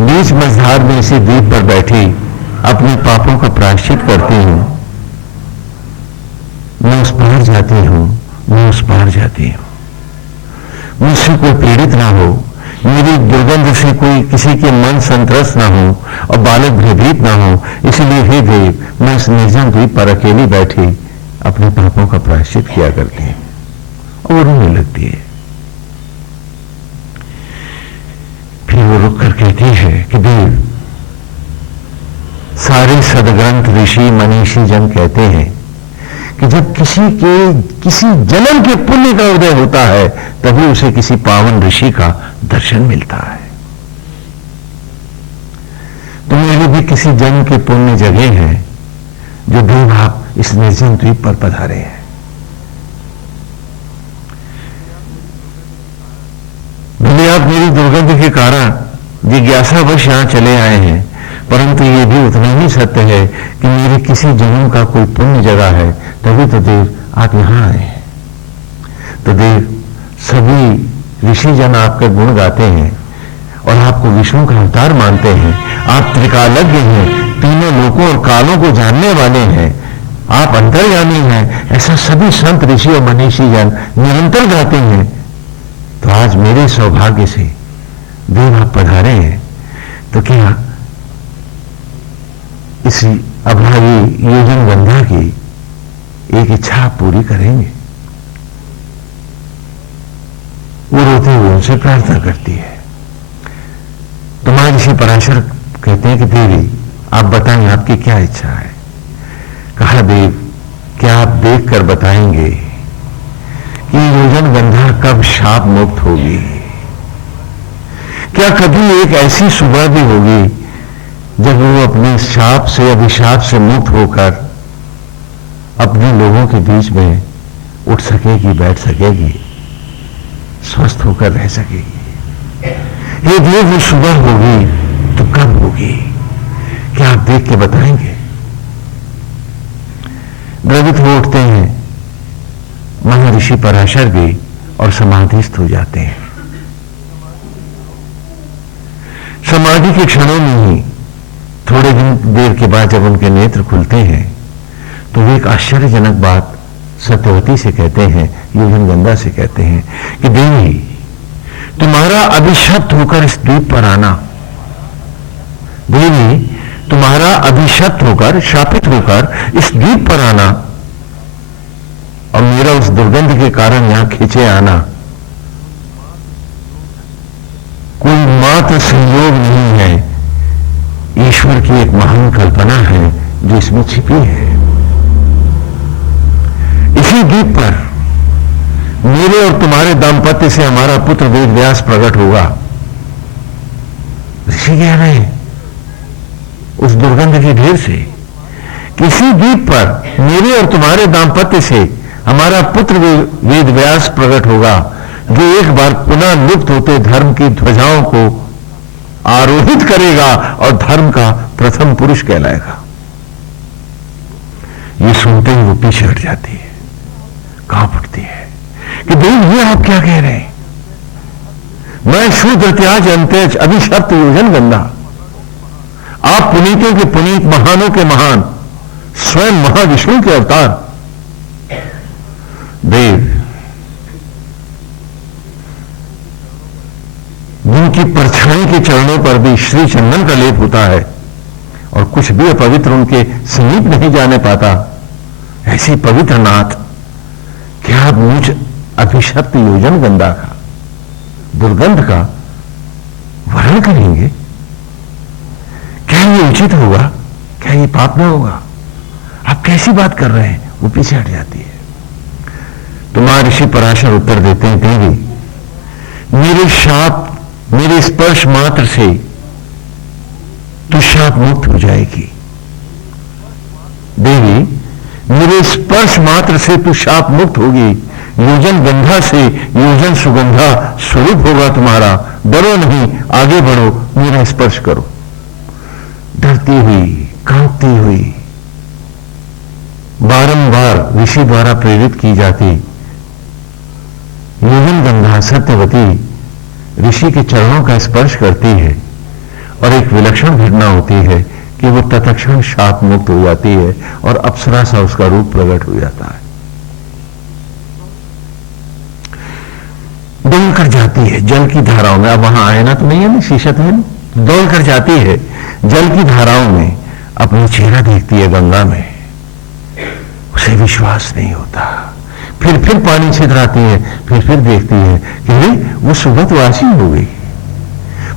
बीच मझधार में इसी द्वीप पर बैठी अपने पापों का प्रायश्चित करती हूं। मैं उस पार जाती हूं, मैं उस पार जाती हूं। मुझसे कोई पीड़ित ना हो, मेरी दुर्गंध से कोई किसी के मन संत्रस्त ना हो और बालक भयभीत ना हो। इसलिए हे देव, मैं उस निर्जन द्वीप पर अकेली बैठी अपने पापों का प्रायश्चित किया करती हूं। और रोने लगती है। फिर वो रुक कर कहती है कि देव, सारे सदग्रंथ ऋषि मनीषी जन कहते हैं कि जब किसी जन्म के पुण्य का उदय होता है तभी उसे किसी पावन ऋषि का दर्शन मिलता है। तो मेरे भी किसी जन्म के पुण्य जगह हैं जो देव आप इस निर्जन द्वीप पर पधारे हैं। भले आप मेरी दुर्गंध के कारण जिज्ञासावश यहां चले आए हैं, परंतु यह भी उतना ही सत्य है कि मेरे किसी जन्म का कोई पुण्य जगह है, तभी तो देव आप यहां आए हैं। तो देव, सभी ऋषि जन आपके गुण गाते हैं और आपको विष्णु का अवतार मानते हैं। आप त्रिकालज्ञ हैं, तीनों लोकों और कालों को जानने वाले हैं, आप अंतर्यामी हैं, ऐसा सभी संत ऋषि और मनीषी जन निरंतर गाते हैं। तो आज मेरे सौभाग्य से देव आप पधारे हैं, तो क्या इस अभागी योजन गंधा की एक इच्छा आप पूरी करेंगे? वो रोते हुए उनसे प्रार्थना करती है। तो महर्षि पराशर कहते हैं कि देवी, आप बताएं आपकी क्या इच्छा है। कहा, देव, क्या आप देखकर बताएंगे कि योजन गंधा कब शाप मुक्त होगी? क्या कभी एक ऐसी सुबह भी होगी जब वो अपने शाप से, अभिशाप से मुक्त होकर अपने लोगों के बीच में उठ सकेगी, बैठ सकेगी, स्वस्थ होकर रह सकेगी? ये देव, वो सुबह होगी तो कब होगी? क्या आप देख के बताएंगे? द्रवित हो उठते हैं महर्षि पराशर भी और समाधिस्थ हो जाते हैं। समाधि के क्षणों में ही थोड़े दिन देर के बाद जब उनके नेत्र खुलते हैं तो वे एक आश्चर्यजनक बात सत्यवती से कहते हैं, योजन गंधा से कहते हैं कि देवी, तुम्हारा अभिशप्त होकर इस द्वीप पर आना, देवी, तुम्हारा अभिशप्त होकर, शापित होकर इस द्वीप पर आना और मेरा उस दुर्गंध के कारण यहां खींचे आना कोई मात्र संयोग नहीं है, ईश्वर की एक महान कल्पना है जो इसमें छिपी है। इसी द्वीप पर मेरे और तुम्हारे दाम्पत्य से हमारा पुत्र वेद व्यास प्रकट होगा। ऋषि कह रहे हैं उस दुर्गंध के ढेर से, किसी द्वीप पर मेरे और तुम्हारे दाम्पत्य से हमारा पुत्र वेद व्यास प्रकट होगा, जो एक बार पुनः लुप्त होते धर्म की ध्वजाओं को आरोहित करेगा और धर्म का प्रथम पुरुष कहलाएगा। ये सुनते ही वो पीछे हट जाती है, कांप उठती है कि देव, ये आप क्या कह रहे हैं? मैं शूद्र त्याज अंत्यज अभिशप्त योजन गंधा, आप पुनीतों के पुनीत, महानों के महान, स्वयं महाविष्णु के अवतार। देव, जिनकी परछाई के चरणों पर भी श्री चंदन का लेप होता है और कुछ भी अपवित्र उनके समीप नहीं जाने पाता, ऐसी पवित्र नाथ, क्या आप मुझ अभिशप्त योजन गंधा का, दुर्गंध का वर्णन करेंगे? क्या ये उचित होगा? क्या ये पाप न होगा? आप कैसी बात कर रहे हैं? वो पीछे हट जाती है। तो महर्षि पराशर उत्तर देते हैं, देवी, मेरे शाप, मेरे स्पर्श मात्र से तू शाप मुक्त हो जाएगी। देवी, मेरे स्पर्श मात्र से तू शाप मुक्त होगी। योजन गंधा से योजन सुगंधा स्वरूप होगा तुम्हारा। डरो नहीं, आगे बढ़ो, मेरा स्पर्श करो। डरती हुई, कांपती हुई ऋषि द्वारा प्रेरित की जाती योगन गंगा सत्यवती ऋषि के चरणों का स्पर्श करती है और एक विलक्षण घटना होती है कि वो तत्क्षण शाप मुक्त हो जाती है और अप्सरा सा उसका रूप प्रकट हो जाता है। दौड़ कर जाती है जल की धाराओं में। अब वहां आईना तो नहीं है ना, शीशा तो है ना। दौड़ कर जाती है जल की धाराओं में, अपना चेहरा देखती है गंगा में। उसे विश्वास नहीं होता। फिर पानी छितराती है, फिर देखती है कि अरे वो सुबह तो आज ही हो गई।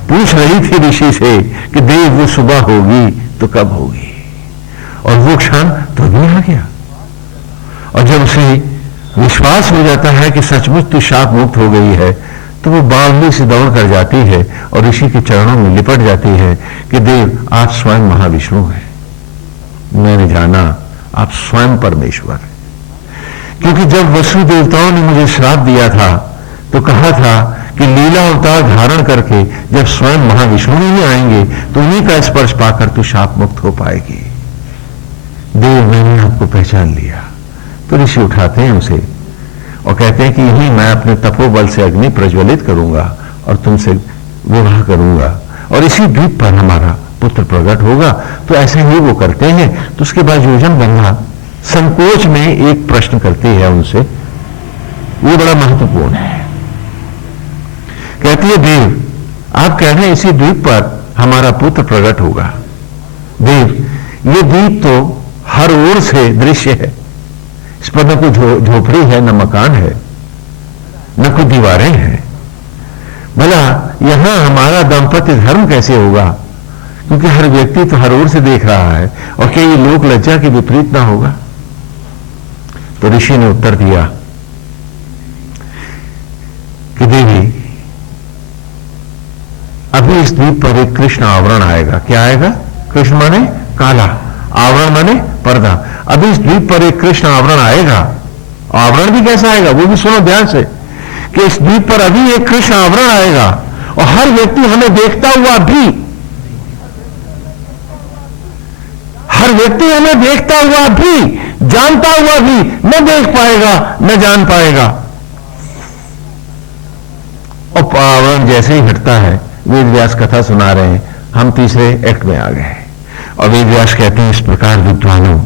पूछ रही थी ऋषि से कि देव वो सुबह होगी तो कब होगी, और वो क्षण तो अभी आ गया। और जब उसे विश्वास हो जाता है कि सचमुच तू शाप मुक्त हो गई है, तो वो बावली से दौड़ कर जाती है और ऋषि के चरणों में लिपट जाती है कि देव आप स्वयं महाविष्णु हैं। मैंने जाना आप स्वयं परमेश्वर हैं, क्योंकि जब वसु देवताओं ने मुझे श्राप दिया था तो कहा था कि लीला अवतार धारण करके जब स्वयं महाविष्णु ही आएंगे तो उन्हीं का स्पर्श पाकर तू शाप मुक्त हो पाएगी। देव मैंने आपको पहचान लिया। तो ऋषि उठाते हैं उसे और कहते हैं कि यही मैं अपने तपोबल से अग्नि प्रज्वलित करूंगा और तुमसे विवाह करूंगा और इसी द्वीप पर हमारा पुत्र प्रकट होगा। तो ऐसे ही वो करते हैं। तो उसके बाद योजन गंगा संकोच में एक प्रश्न करती है उनसे, ये बड़ा महत्वपूर्ण है। कहती है देव आप कह रहे हैं इसी द्वीप पर हमारा पुत्र प्रकट होगा। देव ये द्वीप तो हर ओर से दृश्य है, इस पर न कोई झोपड़ी है, न मकान है, न कोई दीवारें हैं। भला यहां हमारा दाम्पत्य धर्म कैसे होगा, क्योंकि हर व्यक्ति तो हर ओर से देख रहा है, और क्या ये लोक लज्जा के विपरीत ना होगा। तो ऋषि ने उत्तर दिया कि देवी अभी इस द्वीप पर एक कृष्ण आवरण आएगा। क्या आएगा? कृष्ण माने काला, आवरण माने पर्दा। अभी इस द्वीप पर एक कृष्ण आवरण आएगा। आवरण भी कैसा आएगा वो भी सुनो ध्यान से, कि इस द्वीप पर अभी एक कृष्ण आवरण आएगा और हर व्यक्ति हमें देखता हुआ भी, हर व्यक्ति हमें देखता हुआ भी, जानता हुआ भी न देख पाएगा न जान पाएगा। और आवरण जैसे ही हटता है, वेद व्यास कथा सुना रहे हैं, हम तीसरे एक्ट में आ गए और वेद व्यास कहते हैं इस प्रकार विद्वानों,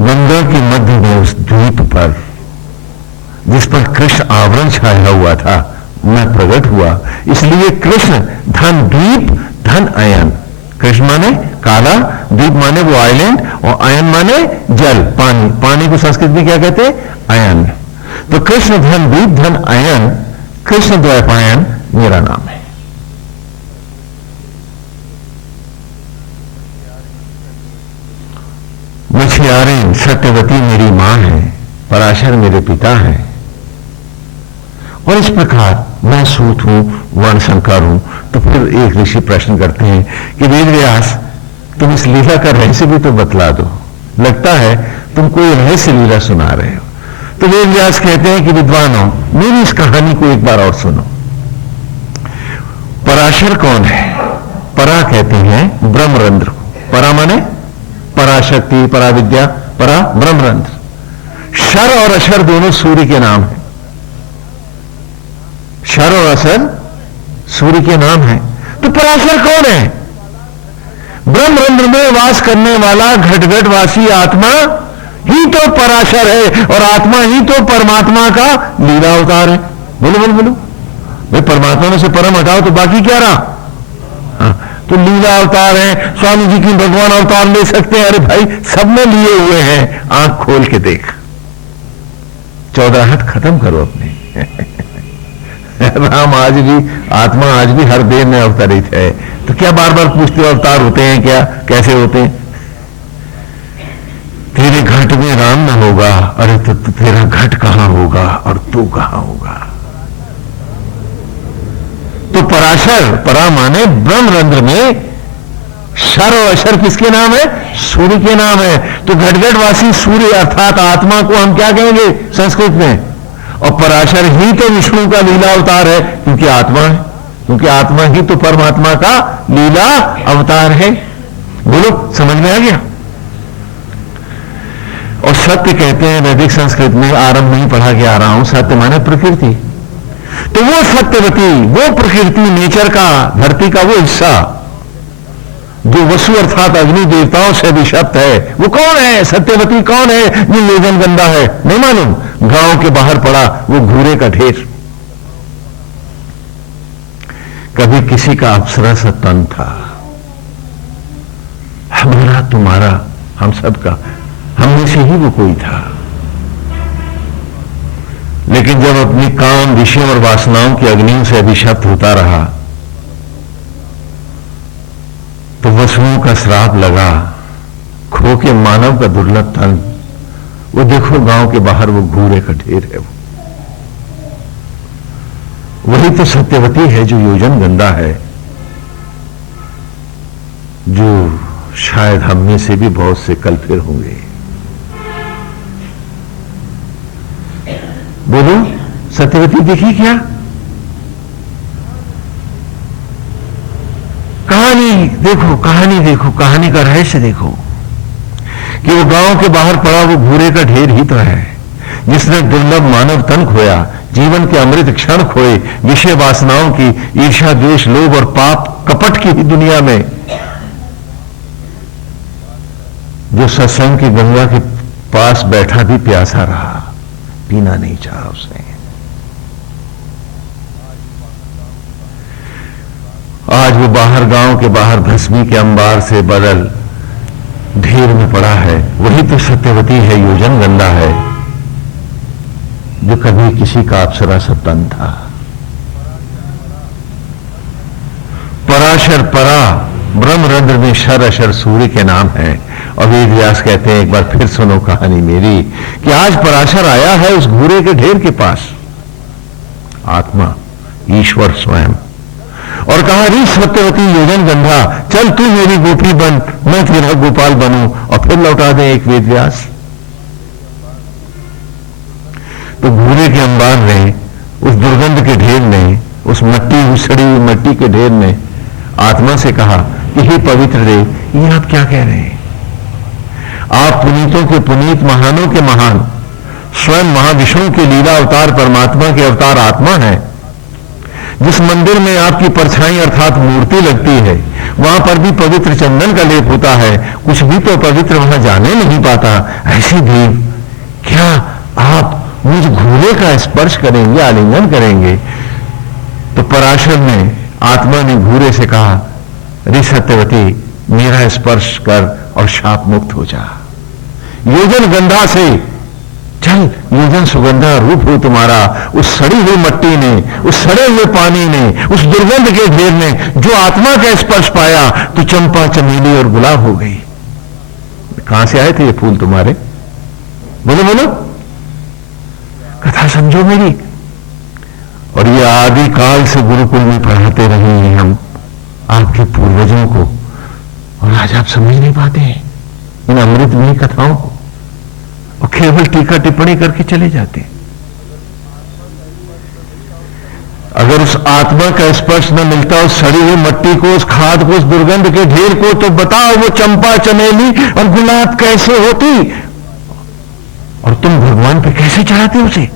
गंगा के मध्य में उस द्वीप पर जिस पर कृष्ण आवरण छाया हुआ था मैं प्रकट हुआ। इसलिए कृष्ण धन द्वीप धन अयन, कृष्ण माने काला, द्वीप माने वो आइलैंड, और अयन माने जल, पानी। पानी को संस्कृत में क्या कहते हैं? अयन। तो कृष्ण धन द्वीप धन अयन, कृष्ण द्वैपायन मेरा नाम है। मछियारें सत्यवती मेरी मां है, पराशर मेरे पिता हैं, और इस प्रकार मैं सूत हूं, वर्णशंकर हूं। तो फिर एक ऋषि प्रश्न करते हैं कि वेद व्यास तुम इस लीला का रहस्य भी तो बतला दो, लगता है तुम कोई रहस्य लीला सुना रहे हो। तो वेद व्यास कहते हैं कि विद्वानों मेरी इस कहानी को एक बार और सुनो। पराशर कौन है? परा कहते हैं ब्रह्मरंध्र को। परा माने पराशक्ति, पराविद्या, परा ब्रह्मरंध्र। शर और अशर दोनों सूर्य के नाम है। शर और असर सूर्य के नाम है। तो पराशर कौन है? ब्रह्मरंध्र में वास करने वाला घटघटवासी आत्मा ही तो पराशर है, और आत्मा ही तो परमात्मा का लीला अवतार है। बोलो बोलो बोलो भाई, परमात्मा में से परम हटाओ तो बाकी क्या रहा? हाँ, तो लीला अवतार है। स्वामी जी की भगवान अवतार ले सकते हैं। अरे भाई सब में लिए हुए हैं, आंख खोल के देख, चौधराहट खत्म करो अपनी। राम आज भी, आत्मा आज भी हर देह में अवतरित है। तो क्या बार बार पूछते हो अवतार होते हैं क्या, कैसे होते हैं? तेरे घट में राम न होगा, अरे तो तेरा घट कहां होगा और तू कहां होगा? तो पराशर, परा माने ब्रह्मरंध्र में, शर और अशर किसके नाम है? सूर्य के नाम है। तो घटघटवासी सूर्य अर्थात आत्मा को हम क्या कहेंगे संस्कृत में? और पराशर ही तो विष्णु का लीला अवतार है, क्योंकि आत्मा है, क्योंकि आत्मा ही तो परमात्मा का लीला अवतार है। बोलो समझ में आ गया? और सत्य कहते हैं वैदिक संस्कृत में, आरंभ में ही पढ़ा के आ रहा हूं, सत्य माने प्रकृति। तो वो सत्यवती, वो प्रकृति, नेचर का, धरती का वो हिस्सा जो वसु अर्थात अग्नि देवताओं से अभिशप्त है, वो कौन है? सत्यवती कौन है? जो योजन गंदा है, नहीं मालूम? गांव के बाहर पड़ा वो घूरे का ढेर। कभी किसी का अप्सरा सा तन था, हमारा, तुम्हारा, हम सबका, हम में से ही वो कोई था। लेकिन जब अपनी काम, विषयों और वासनाओं की अग्नियों से अभिशप्त होता रहा तो वसुओं का श्राप लगा, खो के मानव का दुर्लभ तन। वो देखो गांव के बाहर वो घूरे का ढेर है, वही तो सत्यवती है जो योजन गंदा है, जो शायद हम में से भी बहुत से कल फिर होंगे। बोलो, सत्यवती दिखी क्या? कहानी देखो, कहानी देखो, कहानी का रहस्य देखो कि वो गांव के बाहर पड़ा वो घूरे का ढेर ही तो है जिसने दुर्लभ मानव तन खोया, जीवन के अमृत क्षण खोए, विषय वासनाओं की, ईर्ष्या, द्वेष, लोभ और पाप कपट की ही दुनिया में, जो सत्संग की गंगा के पास बैठा भी प्यासा रहा, पीना नहीं चाहा उसने। आज वो बाहर, गांव के बाहर भस्मी के अंबार से बदल ढेर में पड़ा है। वही तो सत्यवती है, योजन गंदा है, जो कभी किसी का अप्सरा सा तन था। पराशर परा ब्रह्मरंध्र में शर अशर सूर्य के नाम है। और वेद व्यास कहते हैं, एक बार फिर सुनो कहानी मेरी, कि आज पराशर आया है उस घूरे के ढेर के पास, आत्मा, ईश्वर स्वयं, और कहा, री सत्यवती योजन गंधा, चल तू मेरी गोपी बन, मैं तेरा गोपाल बनूं। और फिर लौटा दे एक वेद व्यास। तो घूरे के अंबार ने, उस दुर्गंध के ढेर ने, उस मट्टी, उस सड़ी हुई मट्टी के ढेर ने आत्मा से कहा कि हे पवित्र रे, ये आप क्या कह रहे हैं? आप पुनीतों के पुनीत, महानों के महान, स्वयं महाविष्णु के लीला अवतार, परमात्मा के अवतार आत्मा है। जिस मंदिर में आपकी परछाई अर्थात मूर्ति लगती है, वहां पर भी पवित्र चंदन का लेप होता है, कुछ भी तो पवित्र वहां जाने नहीं पाता। ऐसे देव, क्या आप मुझ घूरे का स्पर्श करेंगे, आलिंगन करेंगे? तो पराशर ने, आत्मा ने घूरे से कहा, रे सत्यवती, मेरा स्पर्श कर और शाप मुक्त हो जा। योजन गंधा से चल, योजन सुगंधा रूप हो तुम्हारा। उस सड़ी हुई मट्टी ने, उस सड़े हुए पानी ने, उस दुर्गंध के ढेर ने जो आत्मा का स्पर्श पाया तो चंपा, चमेली और गुलाब हो गई। कहां से आए थे ये फूल तुम्हारे? बोलो बोलो, कथा समझो मेरी। और ये आदि काल से गुरुकुल में पढ़ाते रहे हैं हम आपके पूर्वजों को, और आज आप समझ नहीं पाते हैं इन अमृतमयी कथाओं को, और केवल टीका टिप्पणी करके चले जाते हैं। अगर उस आत्मा का स्पर्श न मिलता, उस सड़ी हुई मट्टी को, उस खाद को, उस दुर्गंध के ढेर को, तो बताओ वो चंपा, चमेली और गुलाब कैसे होती? और तुम भगवान पे कैसे चढ़ाते उसे?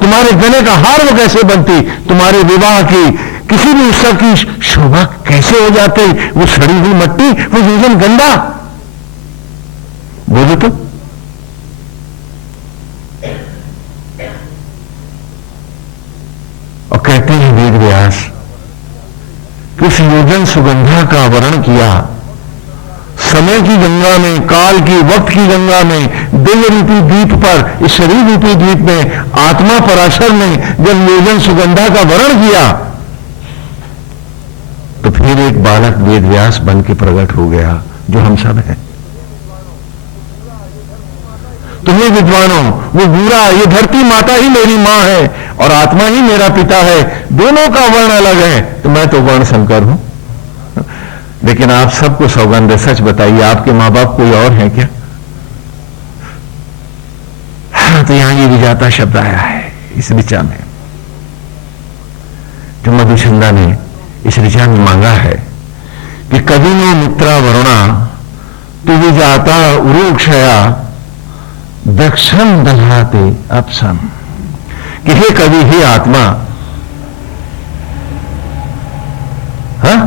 तुम्हारे गले का हार वो कैसे बनती? तुम्हारे विवाह की, किसी भी उत्सव की शोभा कैसे हो जाती? वो सड़ी हुई मट्टी, वो योजन गंदा। बोलो तो। और कहते हैं वेद व्यास कि उस योजन सुगंधा का वर्णन किया, समय की गंगा में, काल की, वक्त की गंगा में, दिल रूपी द्वीप पर, इस शरीर रूपी द्वीप में आत्मा पराशर ने जब योजन सुगंधा का वर्णन किया तो फिर एक बालक वेद व्यास बन के प्रकट हो गया, जो हम सब हैं। तुम्हें विद्वानों, वो बूढ़ा, ये धरती माता ही मेरी मां है और आत्मा ही मेरा पिता है, दोनों का वर्ण अलग है, तो मैं तो वर्ण संकर हूं। लेकिन आप सबको सौगंध, सच बताइए, आपके मां बाप कोई और है क्या? हाँ, तो यहां ये विजाता शब्द आया है इस ऋचा में, जो मधुचंदा ने इस ऋचा में मांगा है कि कवि नो मित्रा वरुणा तु विजाता उरुक्षया दक्षम दहाते अपसम, कि हे कवि, हे आत्मा, हाँ,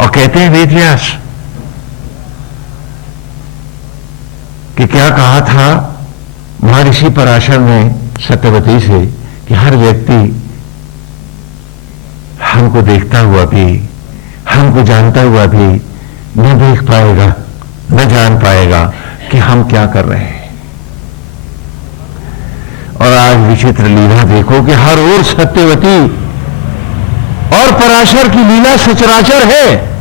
और कहते हैं वेद व्यास कि क्या कहा था महर्षि पराशर ने सत्यवती से कि हर व्यक्ति हमको देखता हुआ भी, हमको जानता हुआ भी न देख पाएगा, न जान पाएगा कि हम क्या कर रहे हैं। और आज विचित्र लीला देखो कि हर ओर सत्यवती और पराशर की लीला सचराचर है।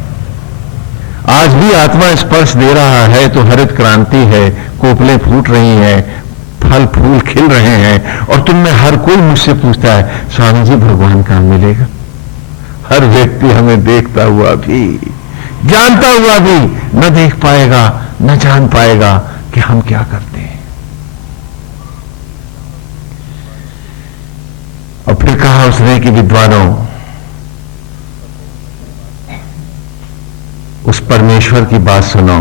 आज भी आत्मा स्पर्श दे रहा है तो हरित क्रांति है, कोपलें फूट रही हैं, फल फूल खिल रहे हैं, और तुम में हर कोई मुझसे पूछता है स्वामी जी भगवान कहां मिलेगा। हर व्यक्ति हमें देखता हुआ भी, जानता हुआ भी न देख पाएगा, न जान पाएगा कि हम क्या करते हैं। और फिर कहा उसने कि विद्वानों, उस परमेश्वर की बात सुनो,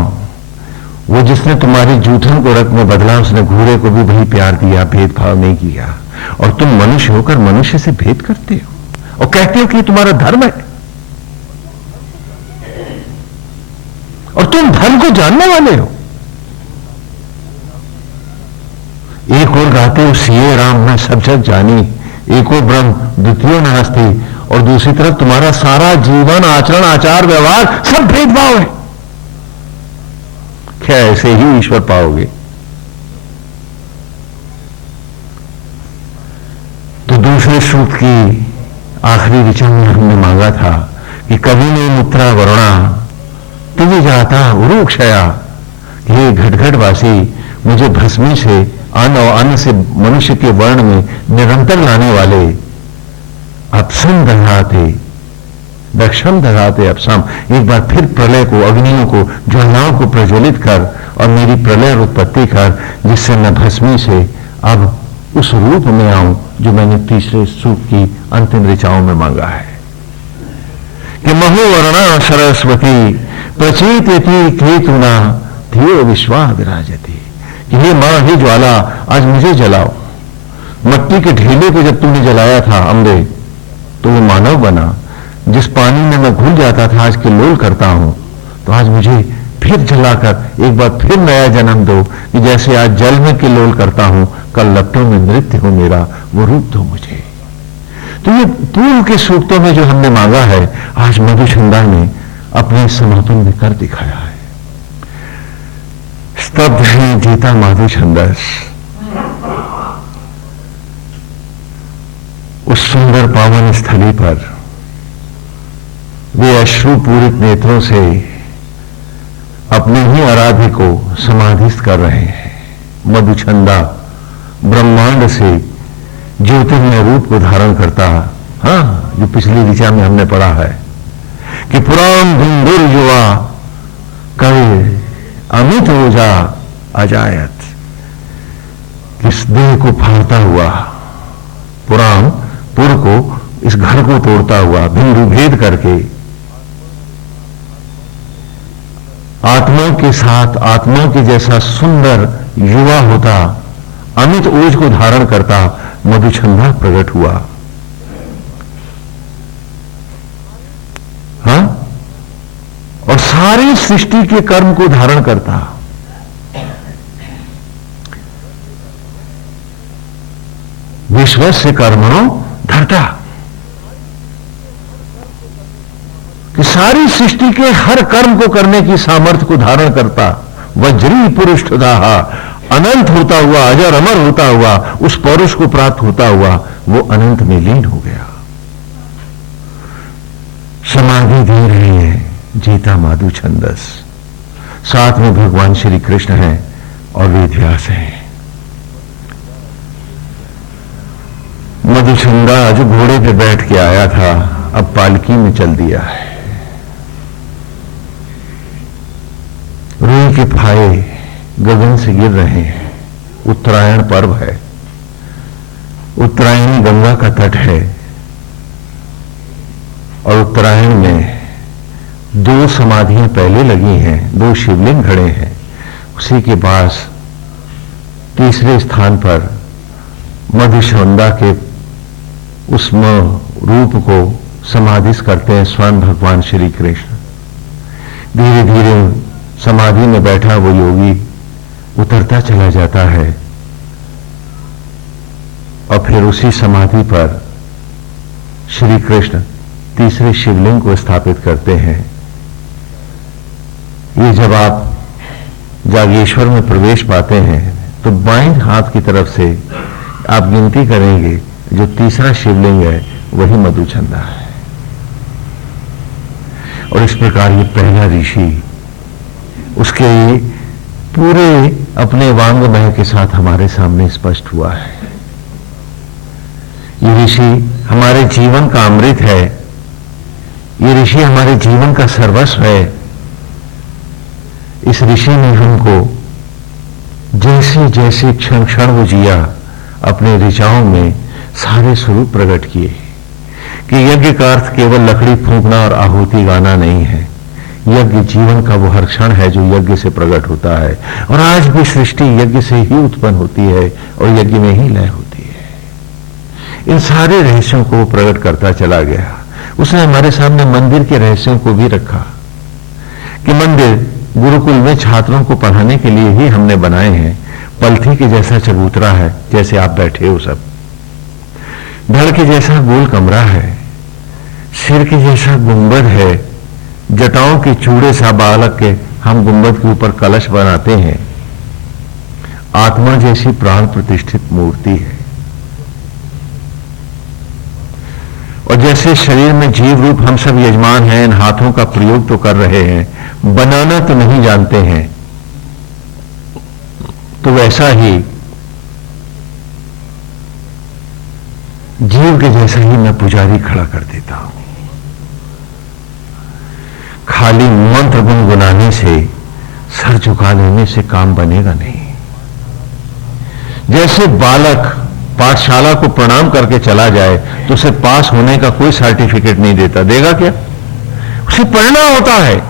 वो जिसने तुम्हारी जूठन को रक्त में बदला, उसने घोड़े को भी वही प्यार दिया, भेदभाव नहीं किया। और तुम मनुष्य होकर मनुष्य से भेद करते हो और कहते हो कि तुम्हारा धर्म है। और तुम धर्म को जानने वाले हो। एक और गाते हो सिए राम मैं सब जग जानी, एको ब्रह्म द्वितीय नास्ति, और दूसरी तरफ तुम्हारा सारा जीवन, आचरण, आचार, व्यवहार सब भेदभाव है। क्या ऐसे ही ईश्वर पाओगे? तो दूसरे सूक्त की आखिरी ऋचा में हमने मांगा था कि कवि ने मुत्रा वरुणा तुझे जाता उरुक्षया, हे घटघटवासी, मुझे भस्मी से अन्न और अन्न से मनुष्य के वर्ण में निरंतर लाने वाले अपसम दघाते, दक्षम दघाते अपसम, एक बार फिर प्रलय को, अग्नियों को, ज्वालाओं को प्रज्वलित कर और मेरी प्रलय उत्पत्ति कर, जिससे मैं भस्मी से अब उस रूप में आऊं जो मैंने तीसरे सूक्त की अंतिम ऋचाओं में मांगा है कि महोवर्णा सरस्वती प्रचेतति केतुना धियो विश्वा विराजती, कि हे मां, हे ज्वाला, आज मुझे जलाओ। मट्टी के ढेले को जब तुमने जलाया था अम्बे, तो वो मानव बना। जिस पानी में मैं घुल जाता था, आज किल्लोल करता हूं, तो आज मुझे फिर जलाकर एक बार फिर नया जन्म दो, कि जैसे आज जल में किल्लोल करता हूं, कल लपटों में नृत्य हो मेरा, वो रूप दो मुझे। तो ये पूर्व के सूक्तों में जो हमने मांगा है, आज मधुछंदा ने अपने समापन में कर दिखाया है। स्तब्ध है जीता माधु छंदस, उस सुंदर पावन स्थली पर वे अश्रु पूरित नेत्रों से अपने ही आराध्य को समाधिस्थ कर रहे हैं। मधुछंदा ब्रह्मांड से ज्योतिर्मय रूप को धारण करता, हाँ, जो पिछली ऋचा में हमने पढ़ा है कि पुराण धुंधुर युवा कवि अमित ओजा अजायत, इस देह को फाड़ता हुआ पुराण पुर को, इस घर को तोड़ता हुआ, बिंदु भेद करके आत्मा के साथ, आत्मा के जैसा सुंदर युवा होता, अमित ओज को धारण करता मधुछंदा प्रकट हुआ। हाँ, और सारी सृष्टि के कर्म को धारण करता। विश्वस्य कर्मणो धर्ता, कि सारी सृष्टि के हर कर्म को करने की सामर्थ्य को धारण करता। वज्री पुरुष दाहा, अनंत होता हुआ, अजर अमर होता हुआ, उस पौरुष को प्राप्त होता हुआ वो अनंत में लीन हो गया। समाधि दे रहे हैं जीता माधु छंदस, साथ में भगवान श्री कृष्ण हैं और वेद व्यास हैं। मधुछंदा जो घोड़े पे बैठ के आया था, अब पालकी में चल दिया है। रूई के फाये गगन से गिर रहे हैं। उत्तरायण पर्व है, उत्तरायणी गंगा का तट है, और उत्तरायण में दो समाधियां पहले लगी हैं, दो शिवलिंग खड़े हैं। उसी के पास तीसरे स्थान पर मधुचंदा के उस रूप को समाधिस्थ करते हैं स्वयं भगवान श्री कृष्ण। धीरे धीरे समाधि में बैठा वो योगी उतरता चला जाता है और फिर उसी समाधि पर श्री कृष्ण तीसरे शिवलिंग को स्थापित करते हैं। ये जब आप जागेश्वर में प्रवेश पाते हैं तो बाएं हाथ की तरफ से आप गिनती करेंगे, जो तीसरा शिवलिंग है वही मधुचंदा है। और इस प्रकार ये पहला ऋषि उसके पूरे अपने वांग्मय के साथ हमारे सामने स्पष्ट हुआ है। ये ऋषि हमारे जीवन का अमृत है, ये ऋषि हमारे जीवन का सर्वस्व है। इस ऋषि ने हमको जैसे जैसे क्षण क्षण वो जिया अपने ऋचाओं में सारे स्वरूप प्रकट किए कि यज्ञ का अर्थ केवल लकड़ी फूंकना और आहुति गाना नहीं है। यज्ञ जीवन का वो हर क्षण है जो यज्ञ से प्रकट होता है। और आज भी सृष्टि यज्ञ से ही उत्पन्न होती है और यज्ञ में ही लय होती है। इन सारे रहस्यों को वो प्रकट करता चला गया। उसने हमारे सामने मंदिर के रहस्यों को भी रखा कि मंदिर गुरुकुल में छात्रों को पढ़ाने के लिए ही हमने बनाए हैं। पलथी के जैसा चबूतरा है, जैसे आप बैठे हो सब, धड़ के जैसा गोल कमरा है, सिर के जैसा गुंबद है, जटाओं के चूड़े सा बालक के हम गुंबद के ऊपर कलश बनाते हैं। आत्मा जैसी प्राण प्रतिष्ठित मूर्ति है। और जैसे शरीर में जीव रूप हम सब यजमान हैं, इन हाथों का प्रयोग तो कर रहे हैं, बनाना तो नहीं जानते हैं, तो वैसा ही जीव के जैसा ही मैं पुजारी खड़ा कर देता हूं। खाली मंत्र गुनगुनाने से, सर झुका लेने से काम बनेगा नहीं। जैसे बालक पाठशाला को प्रणाम करके चला जाए तो उसे पास होने का कोई सर्टिफिकेट नहीं देता, देगा क्या? उसे पढ़ना होता है,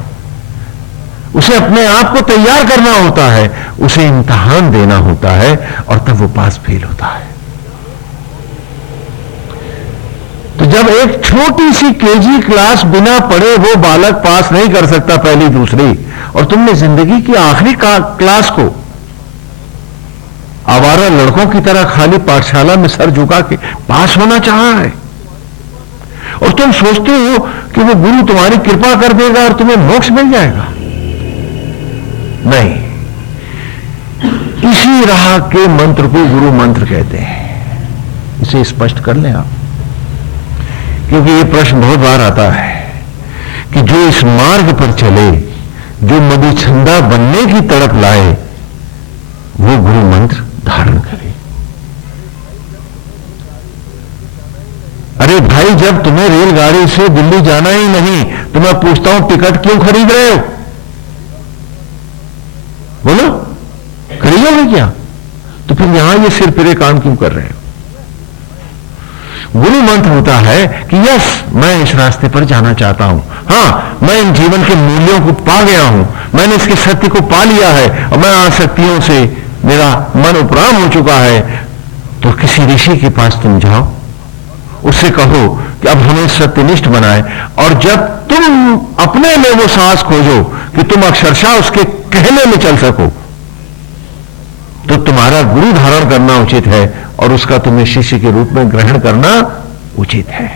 उसे अपने आप को तैयार करना होता है, उसे इम्तिहान देना होता है और तब वो पास फेल होता है। तो जब एक छोटी सी केजी क्लास बिना पढ़े वो बालक पास नहीं कर सकता पहली दूसरी, और तुमने जिंदगी की आखिरी क्लास को आवारा लड़कों की तरह खाली पाठशाला में सर झुका के पास होना चाहा है, और तुम सोचते हो कि वो गुरु तुम्हारी कृपा कर देगा और तुम्हें मोक्ष मिल जाएगा। नहीं, इसी राह के मंत्र को गुरु मंत्र कहते हैं। इसे स्पष्ट कर लें आप, क्योंकि ये प्रश्न बहुत बार आता है कि जो इस मार्ग पर चले, जो मधुचंदा बनने की तड़प लाए, वो गुरु मंत्र धारण करे। अरे भाई, जब तुम्हें रेलगाड़ी से दिल्ली जाना ही नहीं तो मैं पूछता हूं टिकट क्यों खरीद रहे हो? बोलो, खरीदोगे क्या? तो फिर यहां ये सिर फिरे काम क्यों कर रहे हो? गुरु मंत्र होता है कि यस, मैं इस रास्ते पर जाना चाहता हूं, हां, मैं इन जीवन के मूल्यों को पा गया हूं, मैंने इसके सत्य को पा लिया है और मैं आसक्तियों से मेरा मन उपराम हो चुका है। तो किसी ऋषि के पास तुम जाओ, उससे कहो कि अब हमें सत्यनिष्ठ बनाए, और जब तुम अपने में वो सांस खोजो कि तुम अक्षरशः उसके कहने में चल सको, तो तुम्हारा गुरु धारण करना उचित है और उसका तुम्हें शिष्य के रूप में ग्रहण करना उचित है।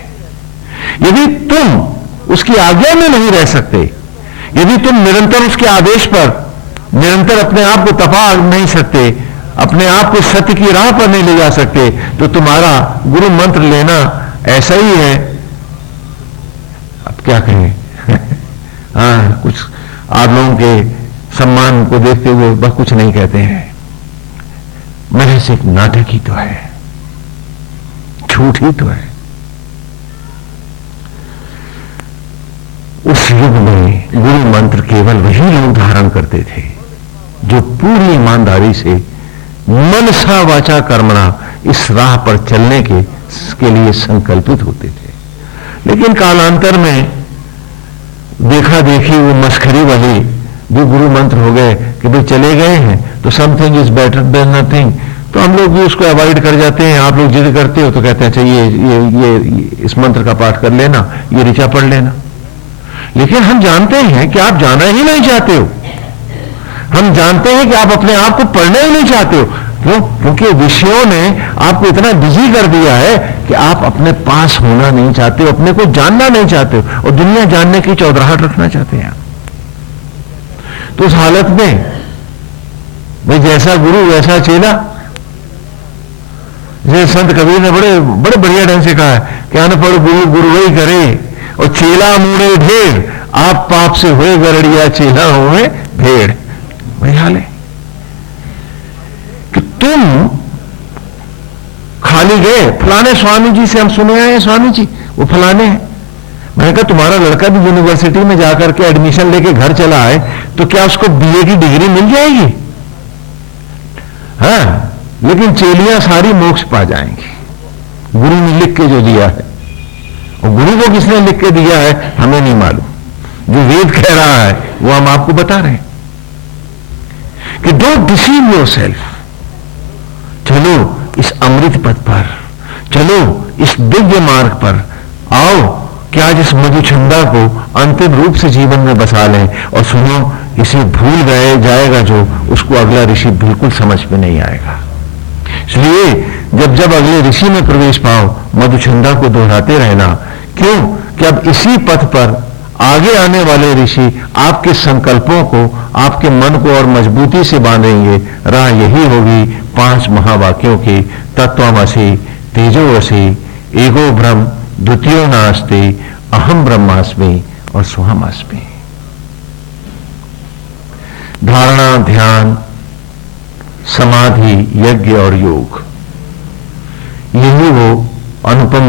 यदि तुम उसकी आज्ञा में नहीं रह सकते, यदि तुम निरंतर उसके आदेश पर निरंतर अपने आप को तपा नहीं सकते, अपने आप को सत्य की राह पर नहीं ले जा सकते, तो तुम्हारा गुरु मंत्र लेना ऐसा ही है, अब क्या कहें हाँ, कुछ आप लोगों के सम्मान को देखते हुए बस कुछ नहीं कहते हैं, महज एक नाटक ही तो है, झूठ ही तो है। उस युग में गुरु मंत्र केवल वही लोग धारण करते थे जो पूरी ईमानदारी से मनसा वाचा कर्मणा इस राह पर चलने के लिए संकल्पित होते थे। लेकिन कालांतर में देखा देखी वो मस्खरी वाली भी गुरु मंत्र हो गए कि भाई चले गए हैं तो something is better than nothing, तो हम लोग भी उसको अवॉइड कर जाते हैं। आप लोग जिद करते हो तो कहते हैं अच्छा ये इस मंत्र का पाठ कर लेना, ये ऋचा पढ़ लेना। लेकिन हम जानते हैं कि आप जाना ही नहीं चाहते हो, हम जानते हैं कि आप अपने आप को पढ़ना ही नहीं चाहते हो। क्यों? क्योंकि विषयों ने आपको इतना बिजी कर दिया है कि आप अपने पास होना नहीं चाहते हो, अपने को जानना नहीं चाहते हो, और दुनिया जानने की चौधराहट रखना चाहते हैं। तो उस हालत में भाई जैसा गुरु वैसा चेला, जैसे संत कबीर ने बड़े बड़े बढ़िया ढंग से कहा है कि अनपढ़ गुरु गुरु वही करे और चेला मूड़े ढेर, आप पाप से हुए गरड़िया चेला हुए भेड़। वही हाल है कि तुम खाली गए, फलाने स्वामी जी से हम सुने आए, स्वामी जी वो फलाने हैं। मैंने कहा तुम्हारा लड़का भी यूनिवर्सिटी में जाकर के एडमिशन लेके घर चला आए तो क्या उसको बीए की डिग्री मिल जाएगी? हाँ, लेकिन चेलियां सारी मोक्ष पा जाएंगी, गुरु ने लिख के जो दिया है। और गुरु को किसने लिख के दिया है हमें नहीं मालूम, जो वेद कह रहा है वो हम आपको बता रहे हैं कि डोंट डिसीव योरसेल्फ। चलो इस अमृत पथ पर, चलो इस दिव्य मार्ग पर आओ कि आज इस मधुचंदा को अंतिम रूप से जीवन में बसा लें। और सुनो, इसे भूल गए जाएगा जो, उसको अगला ऋषि बिल्कुल समझ में नहीं आएगा। इसलिए जब जब अगले ऋषि में प्रवेश पाओ, मधुचंदा को दोहराते रहना। क्यों? कि अब इसी पथ पर आगे आने वाले ऋषि आपके संकल्पों को, आपके मन को और मजबूती से बांधेंगे। राह यही होगी 5 महावाक्यों की, तत्त्वमसि, तेजोवसि, एको ब्रह्म, द्वितीयो नास्ति, अहम ब्रह्मास्मि और सोहमस्मि। धारणा, ध्यान, समाधि, यज्ञ और योग, यही वो अनुपम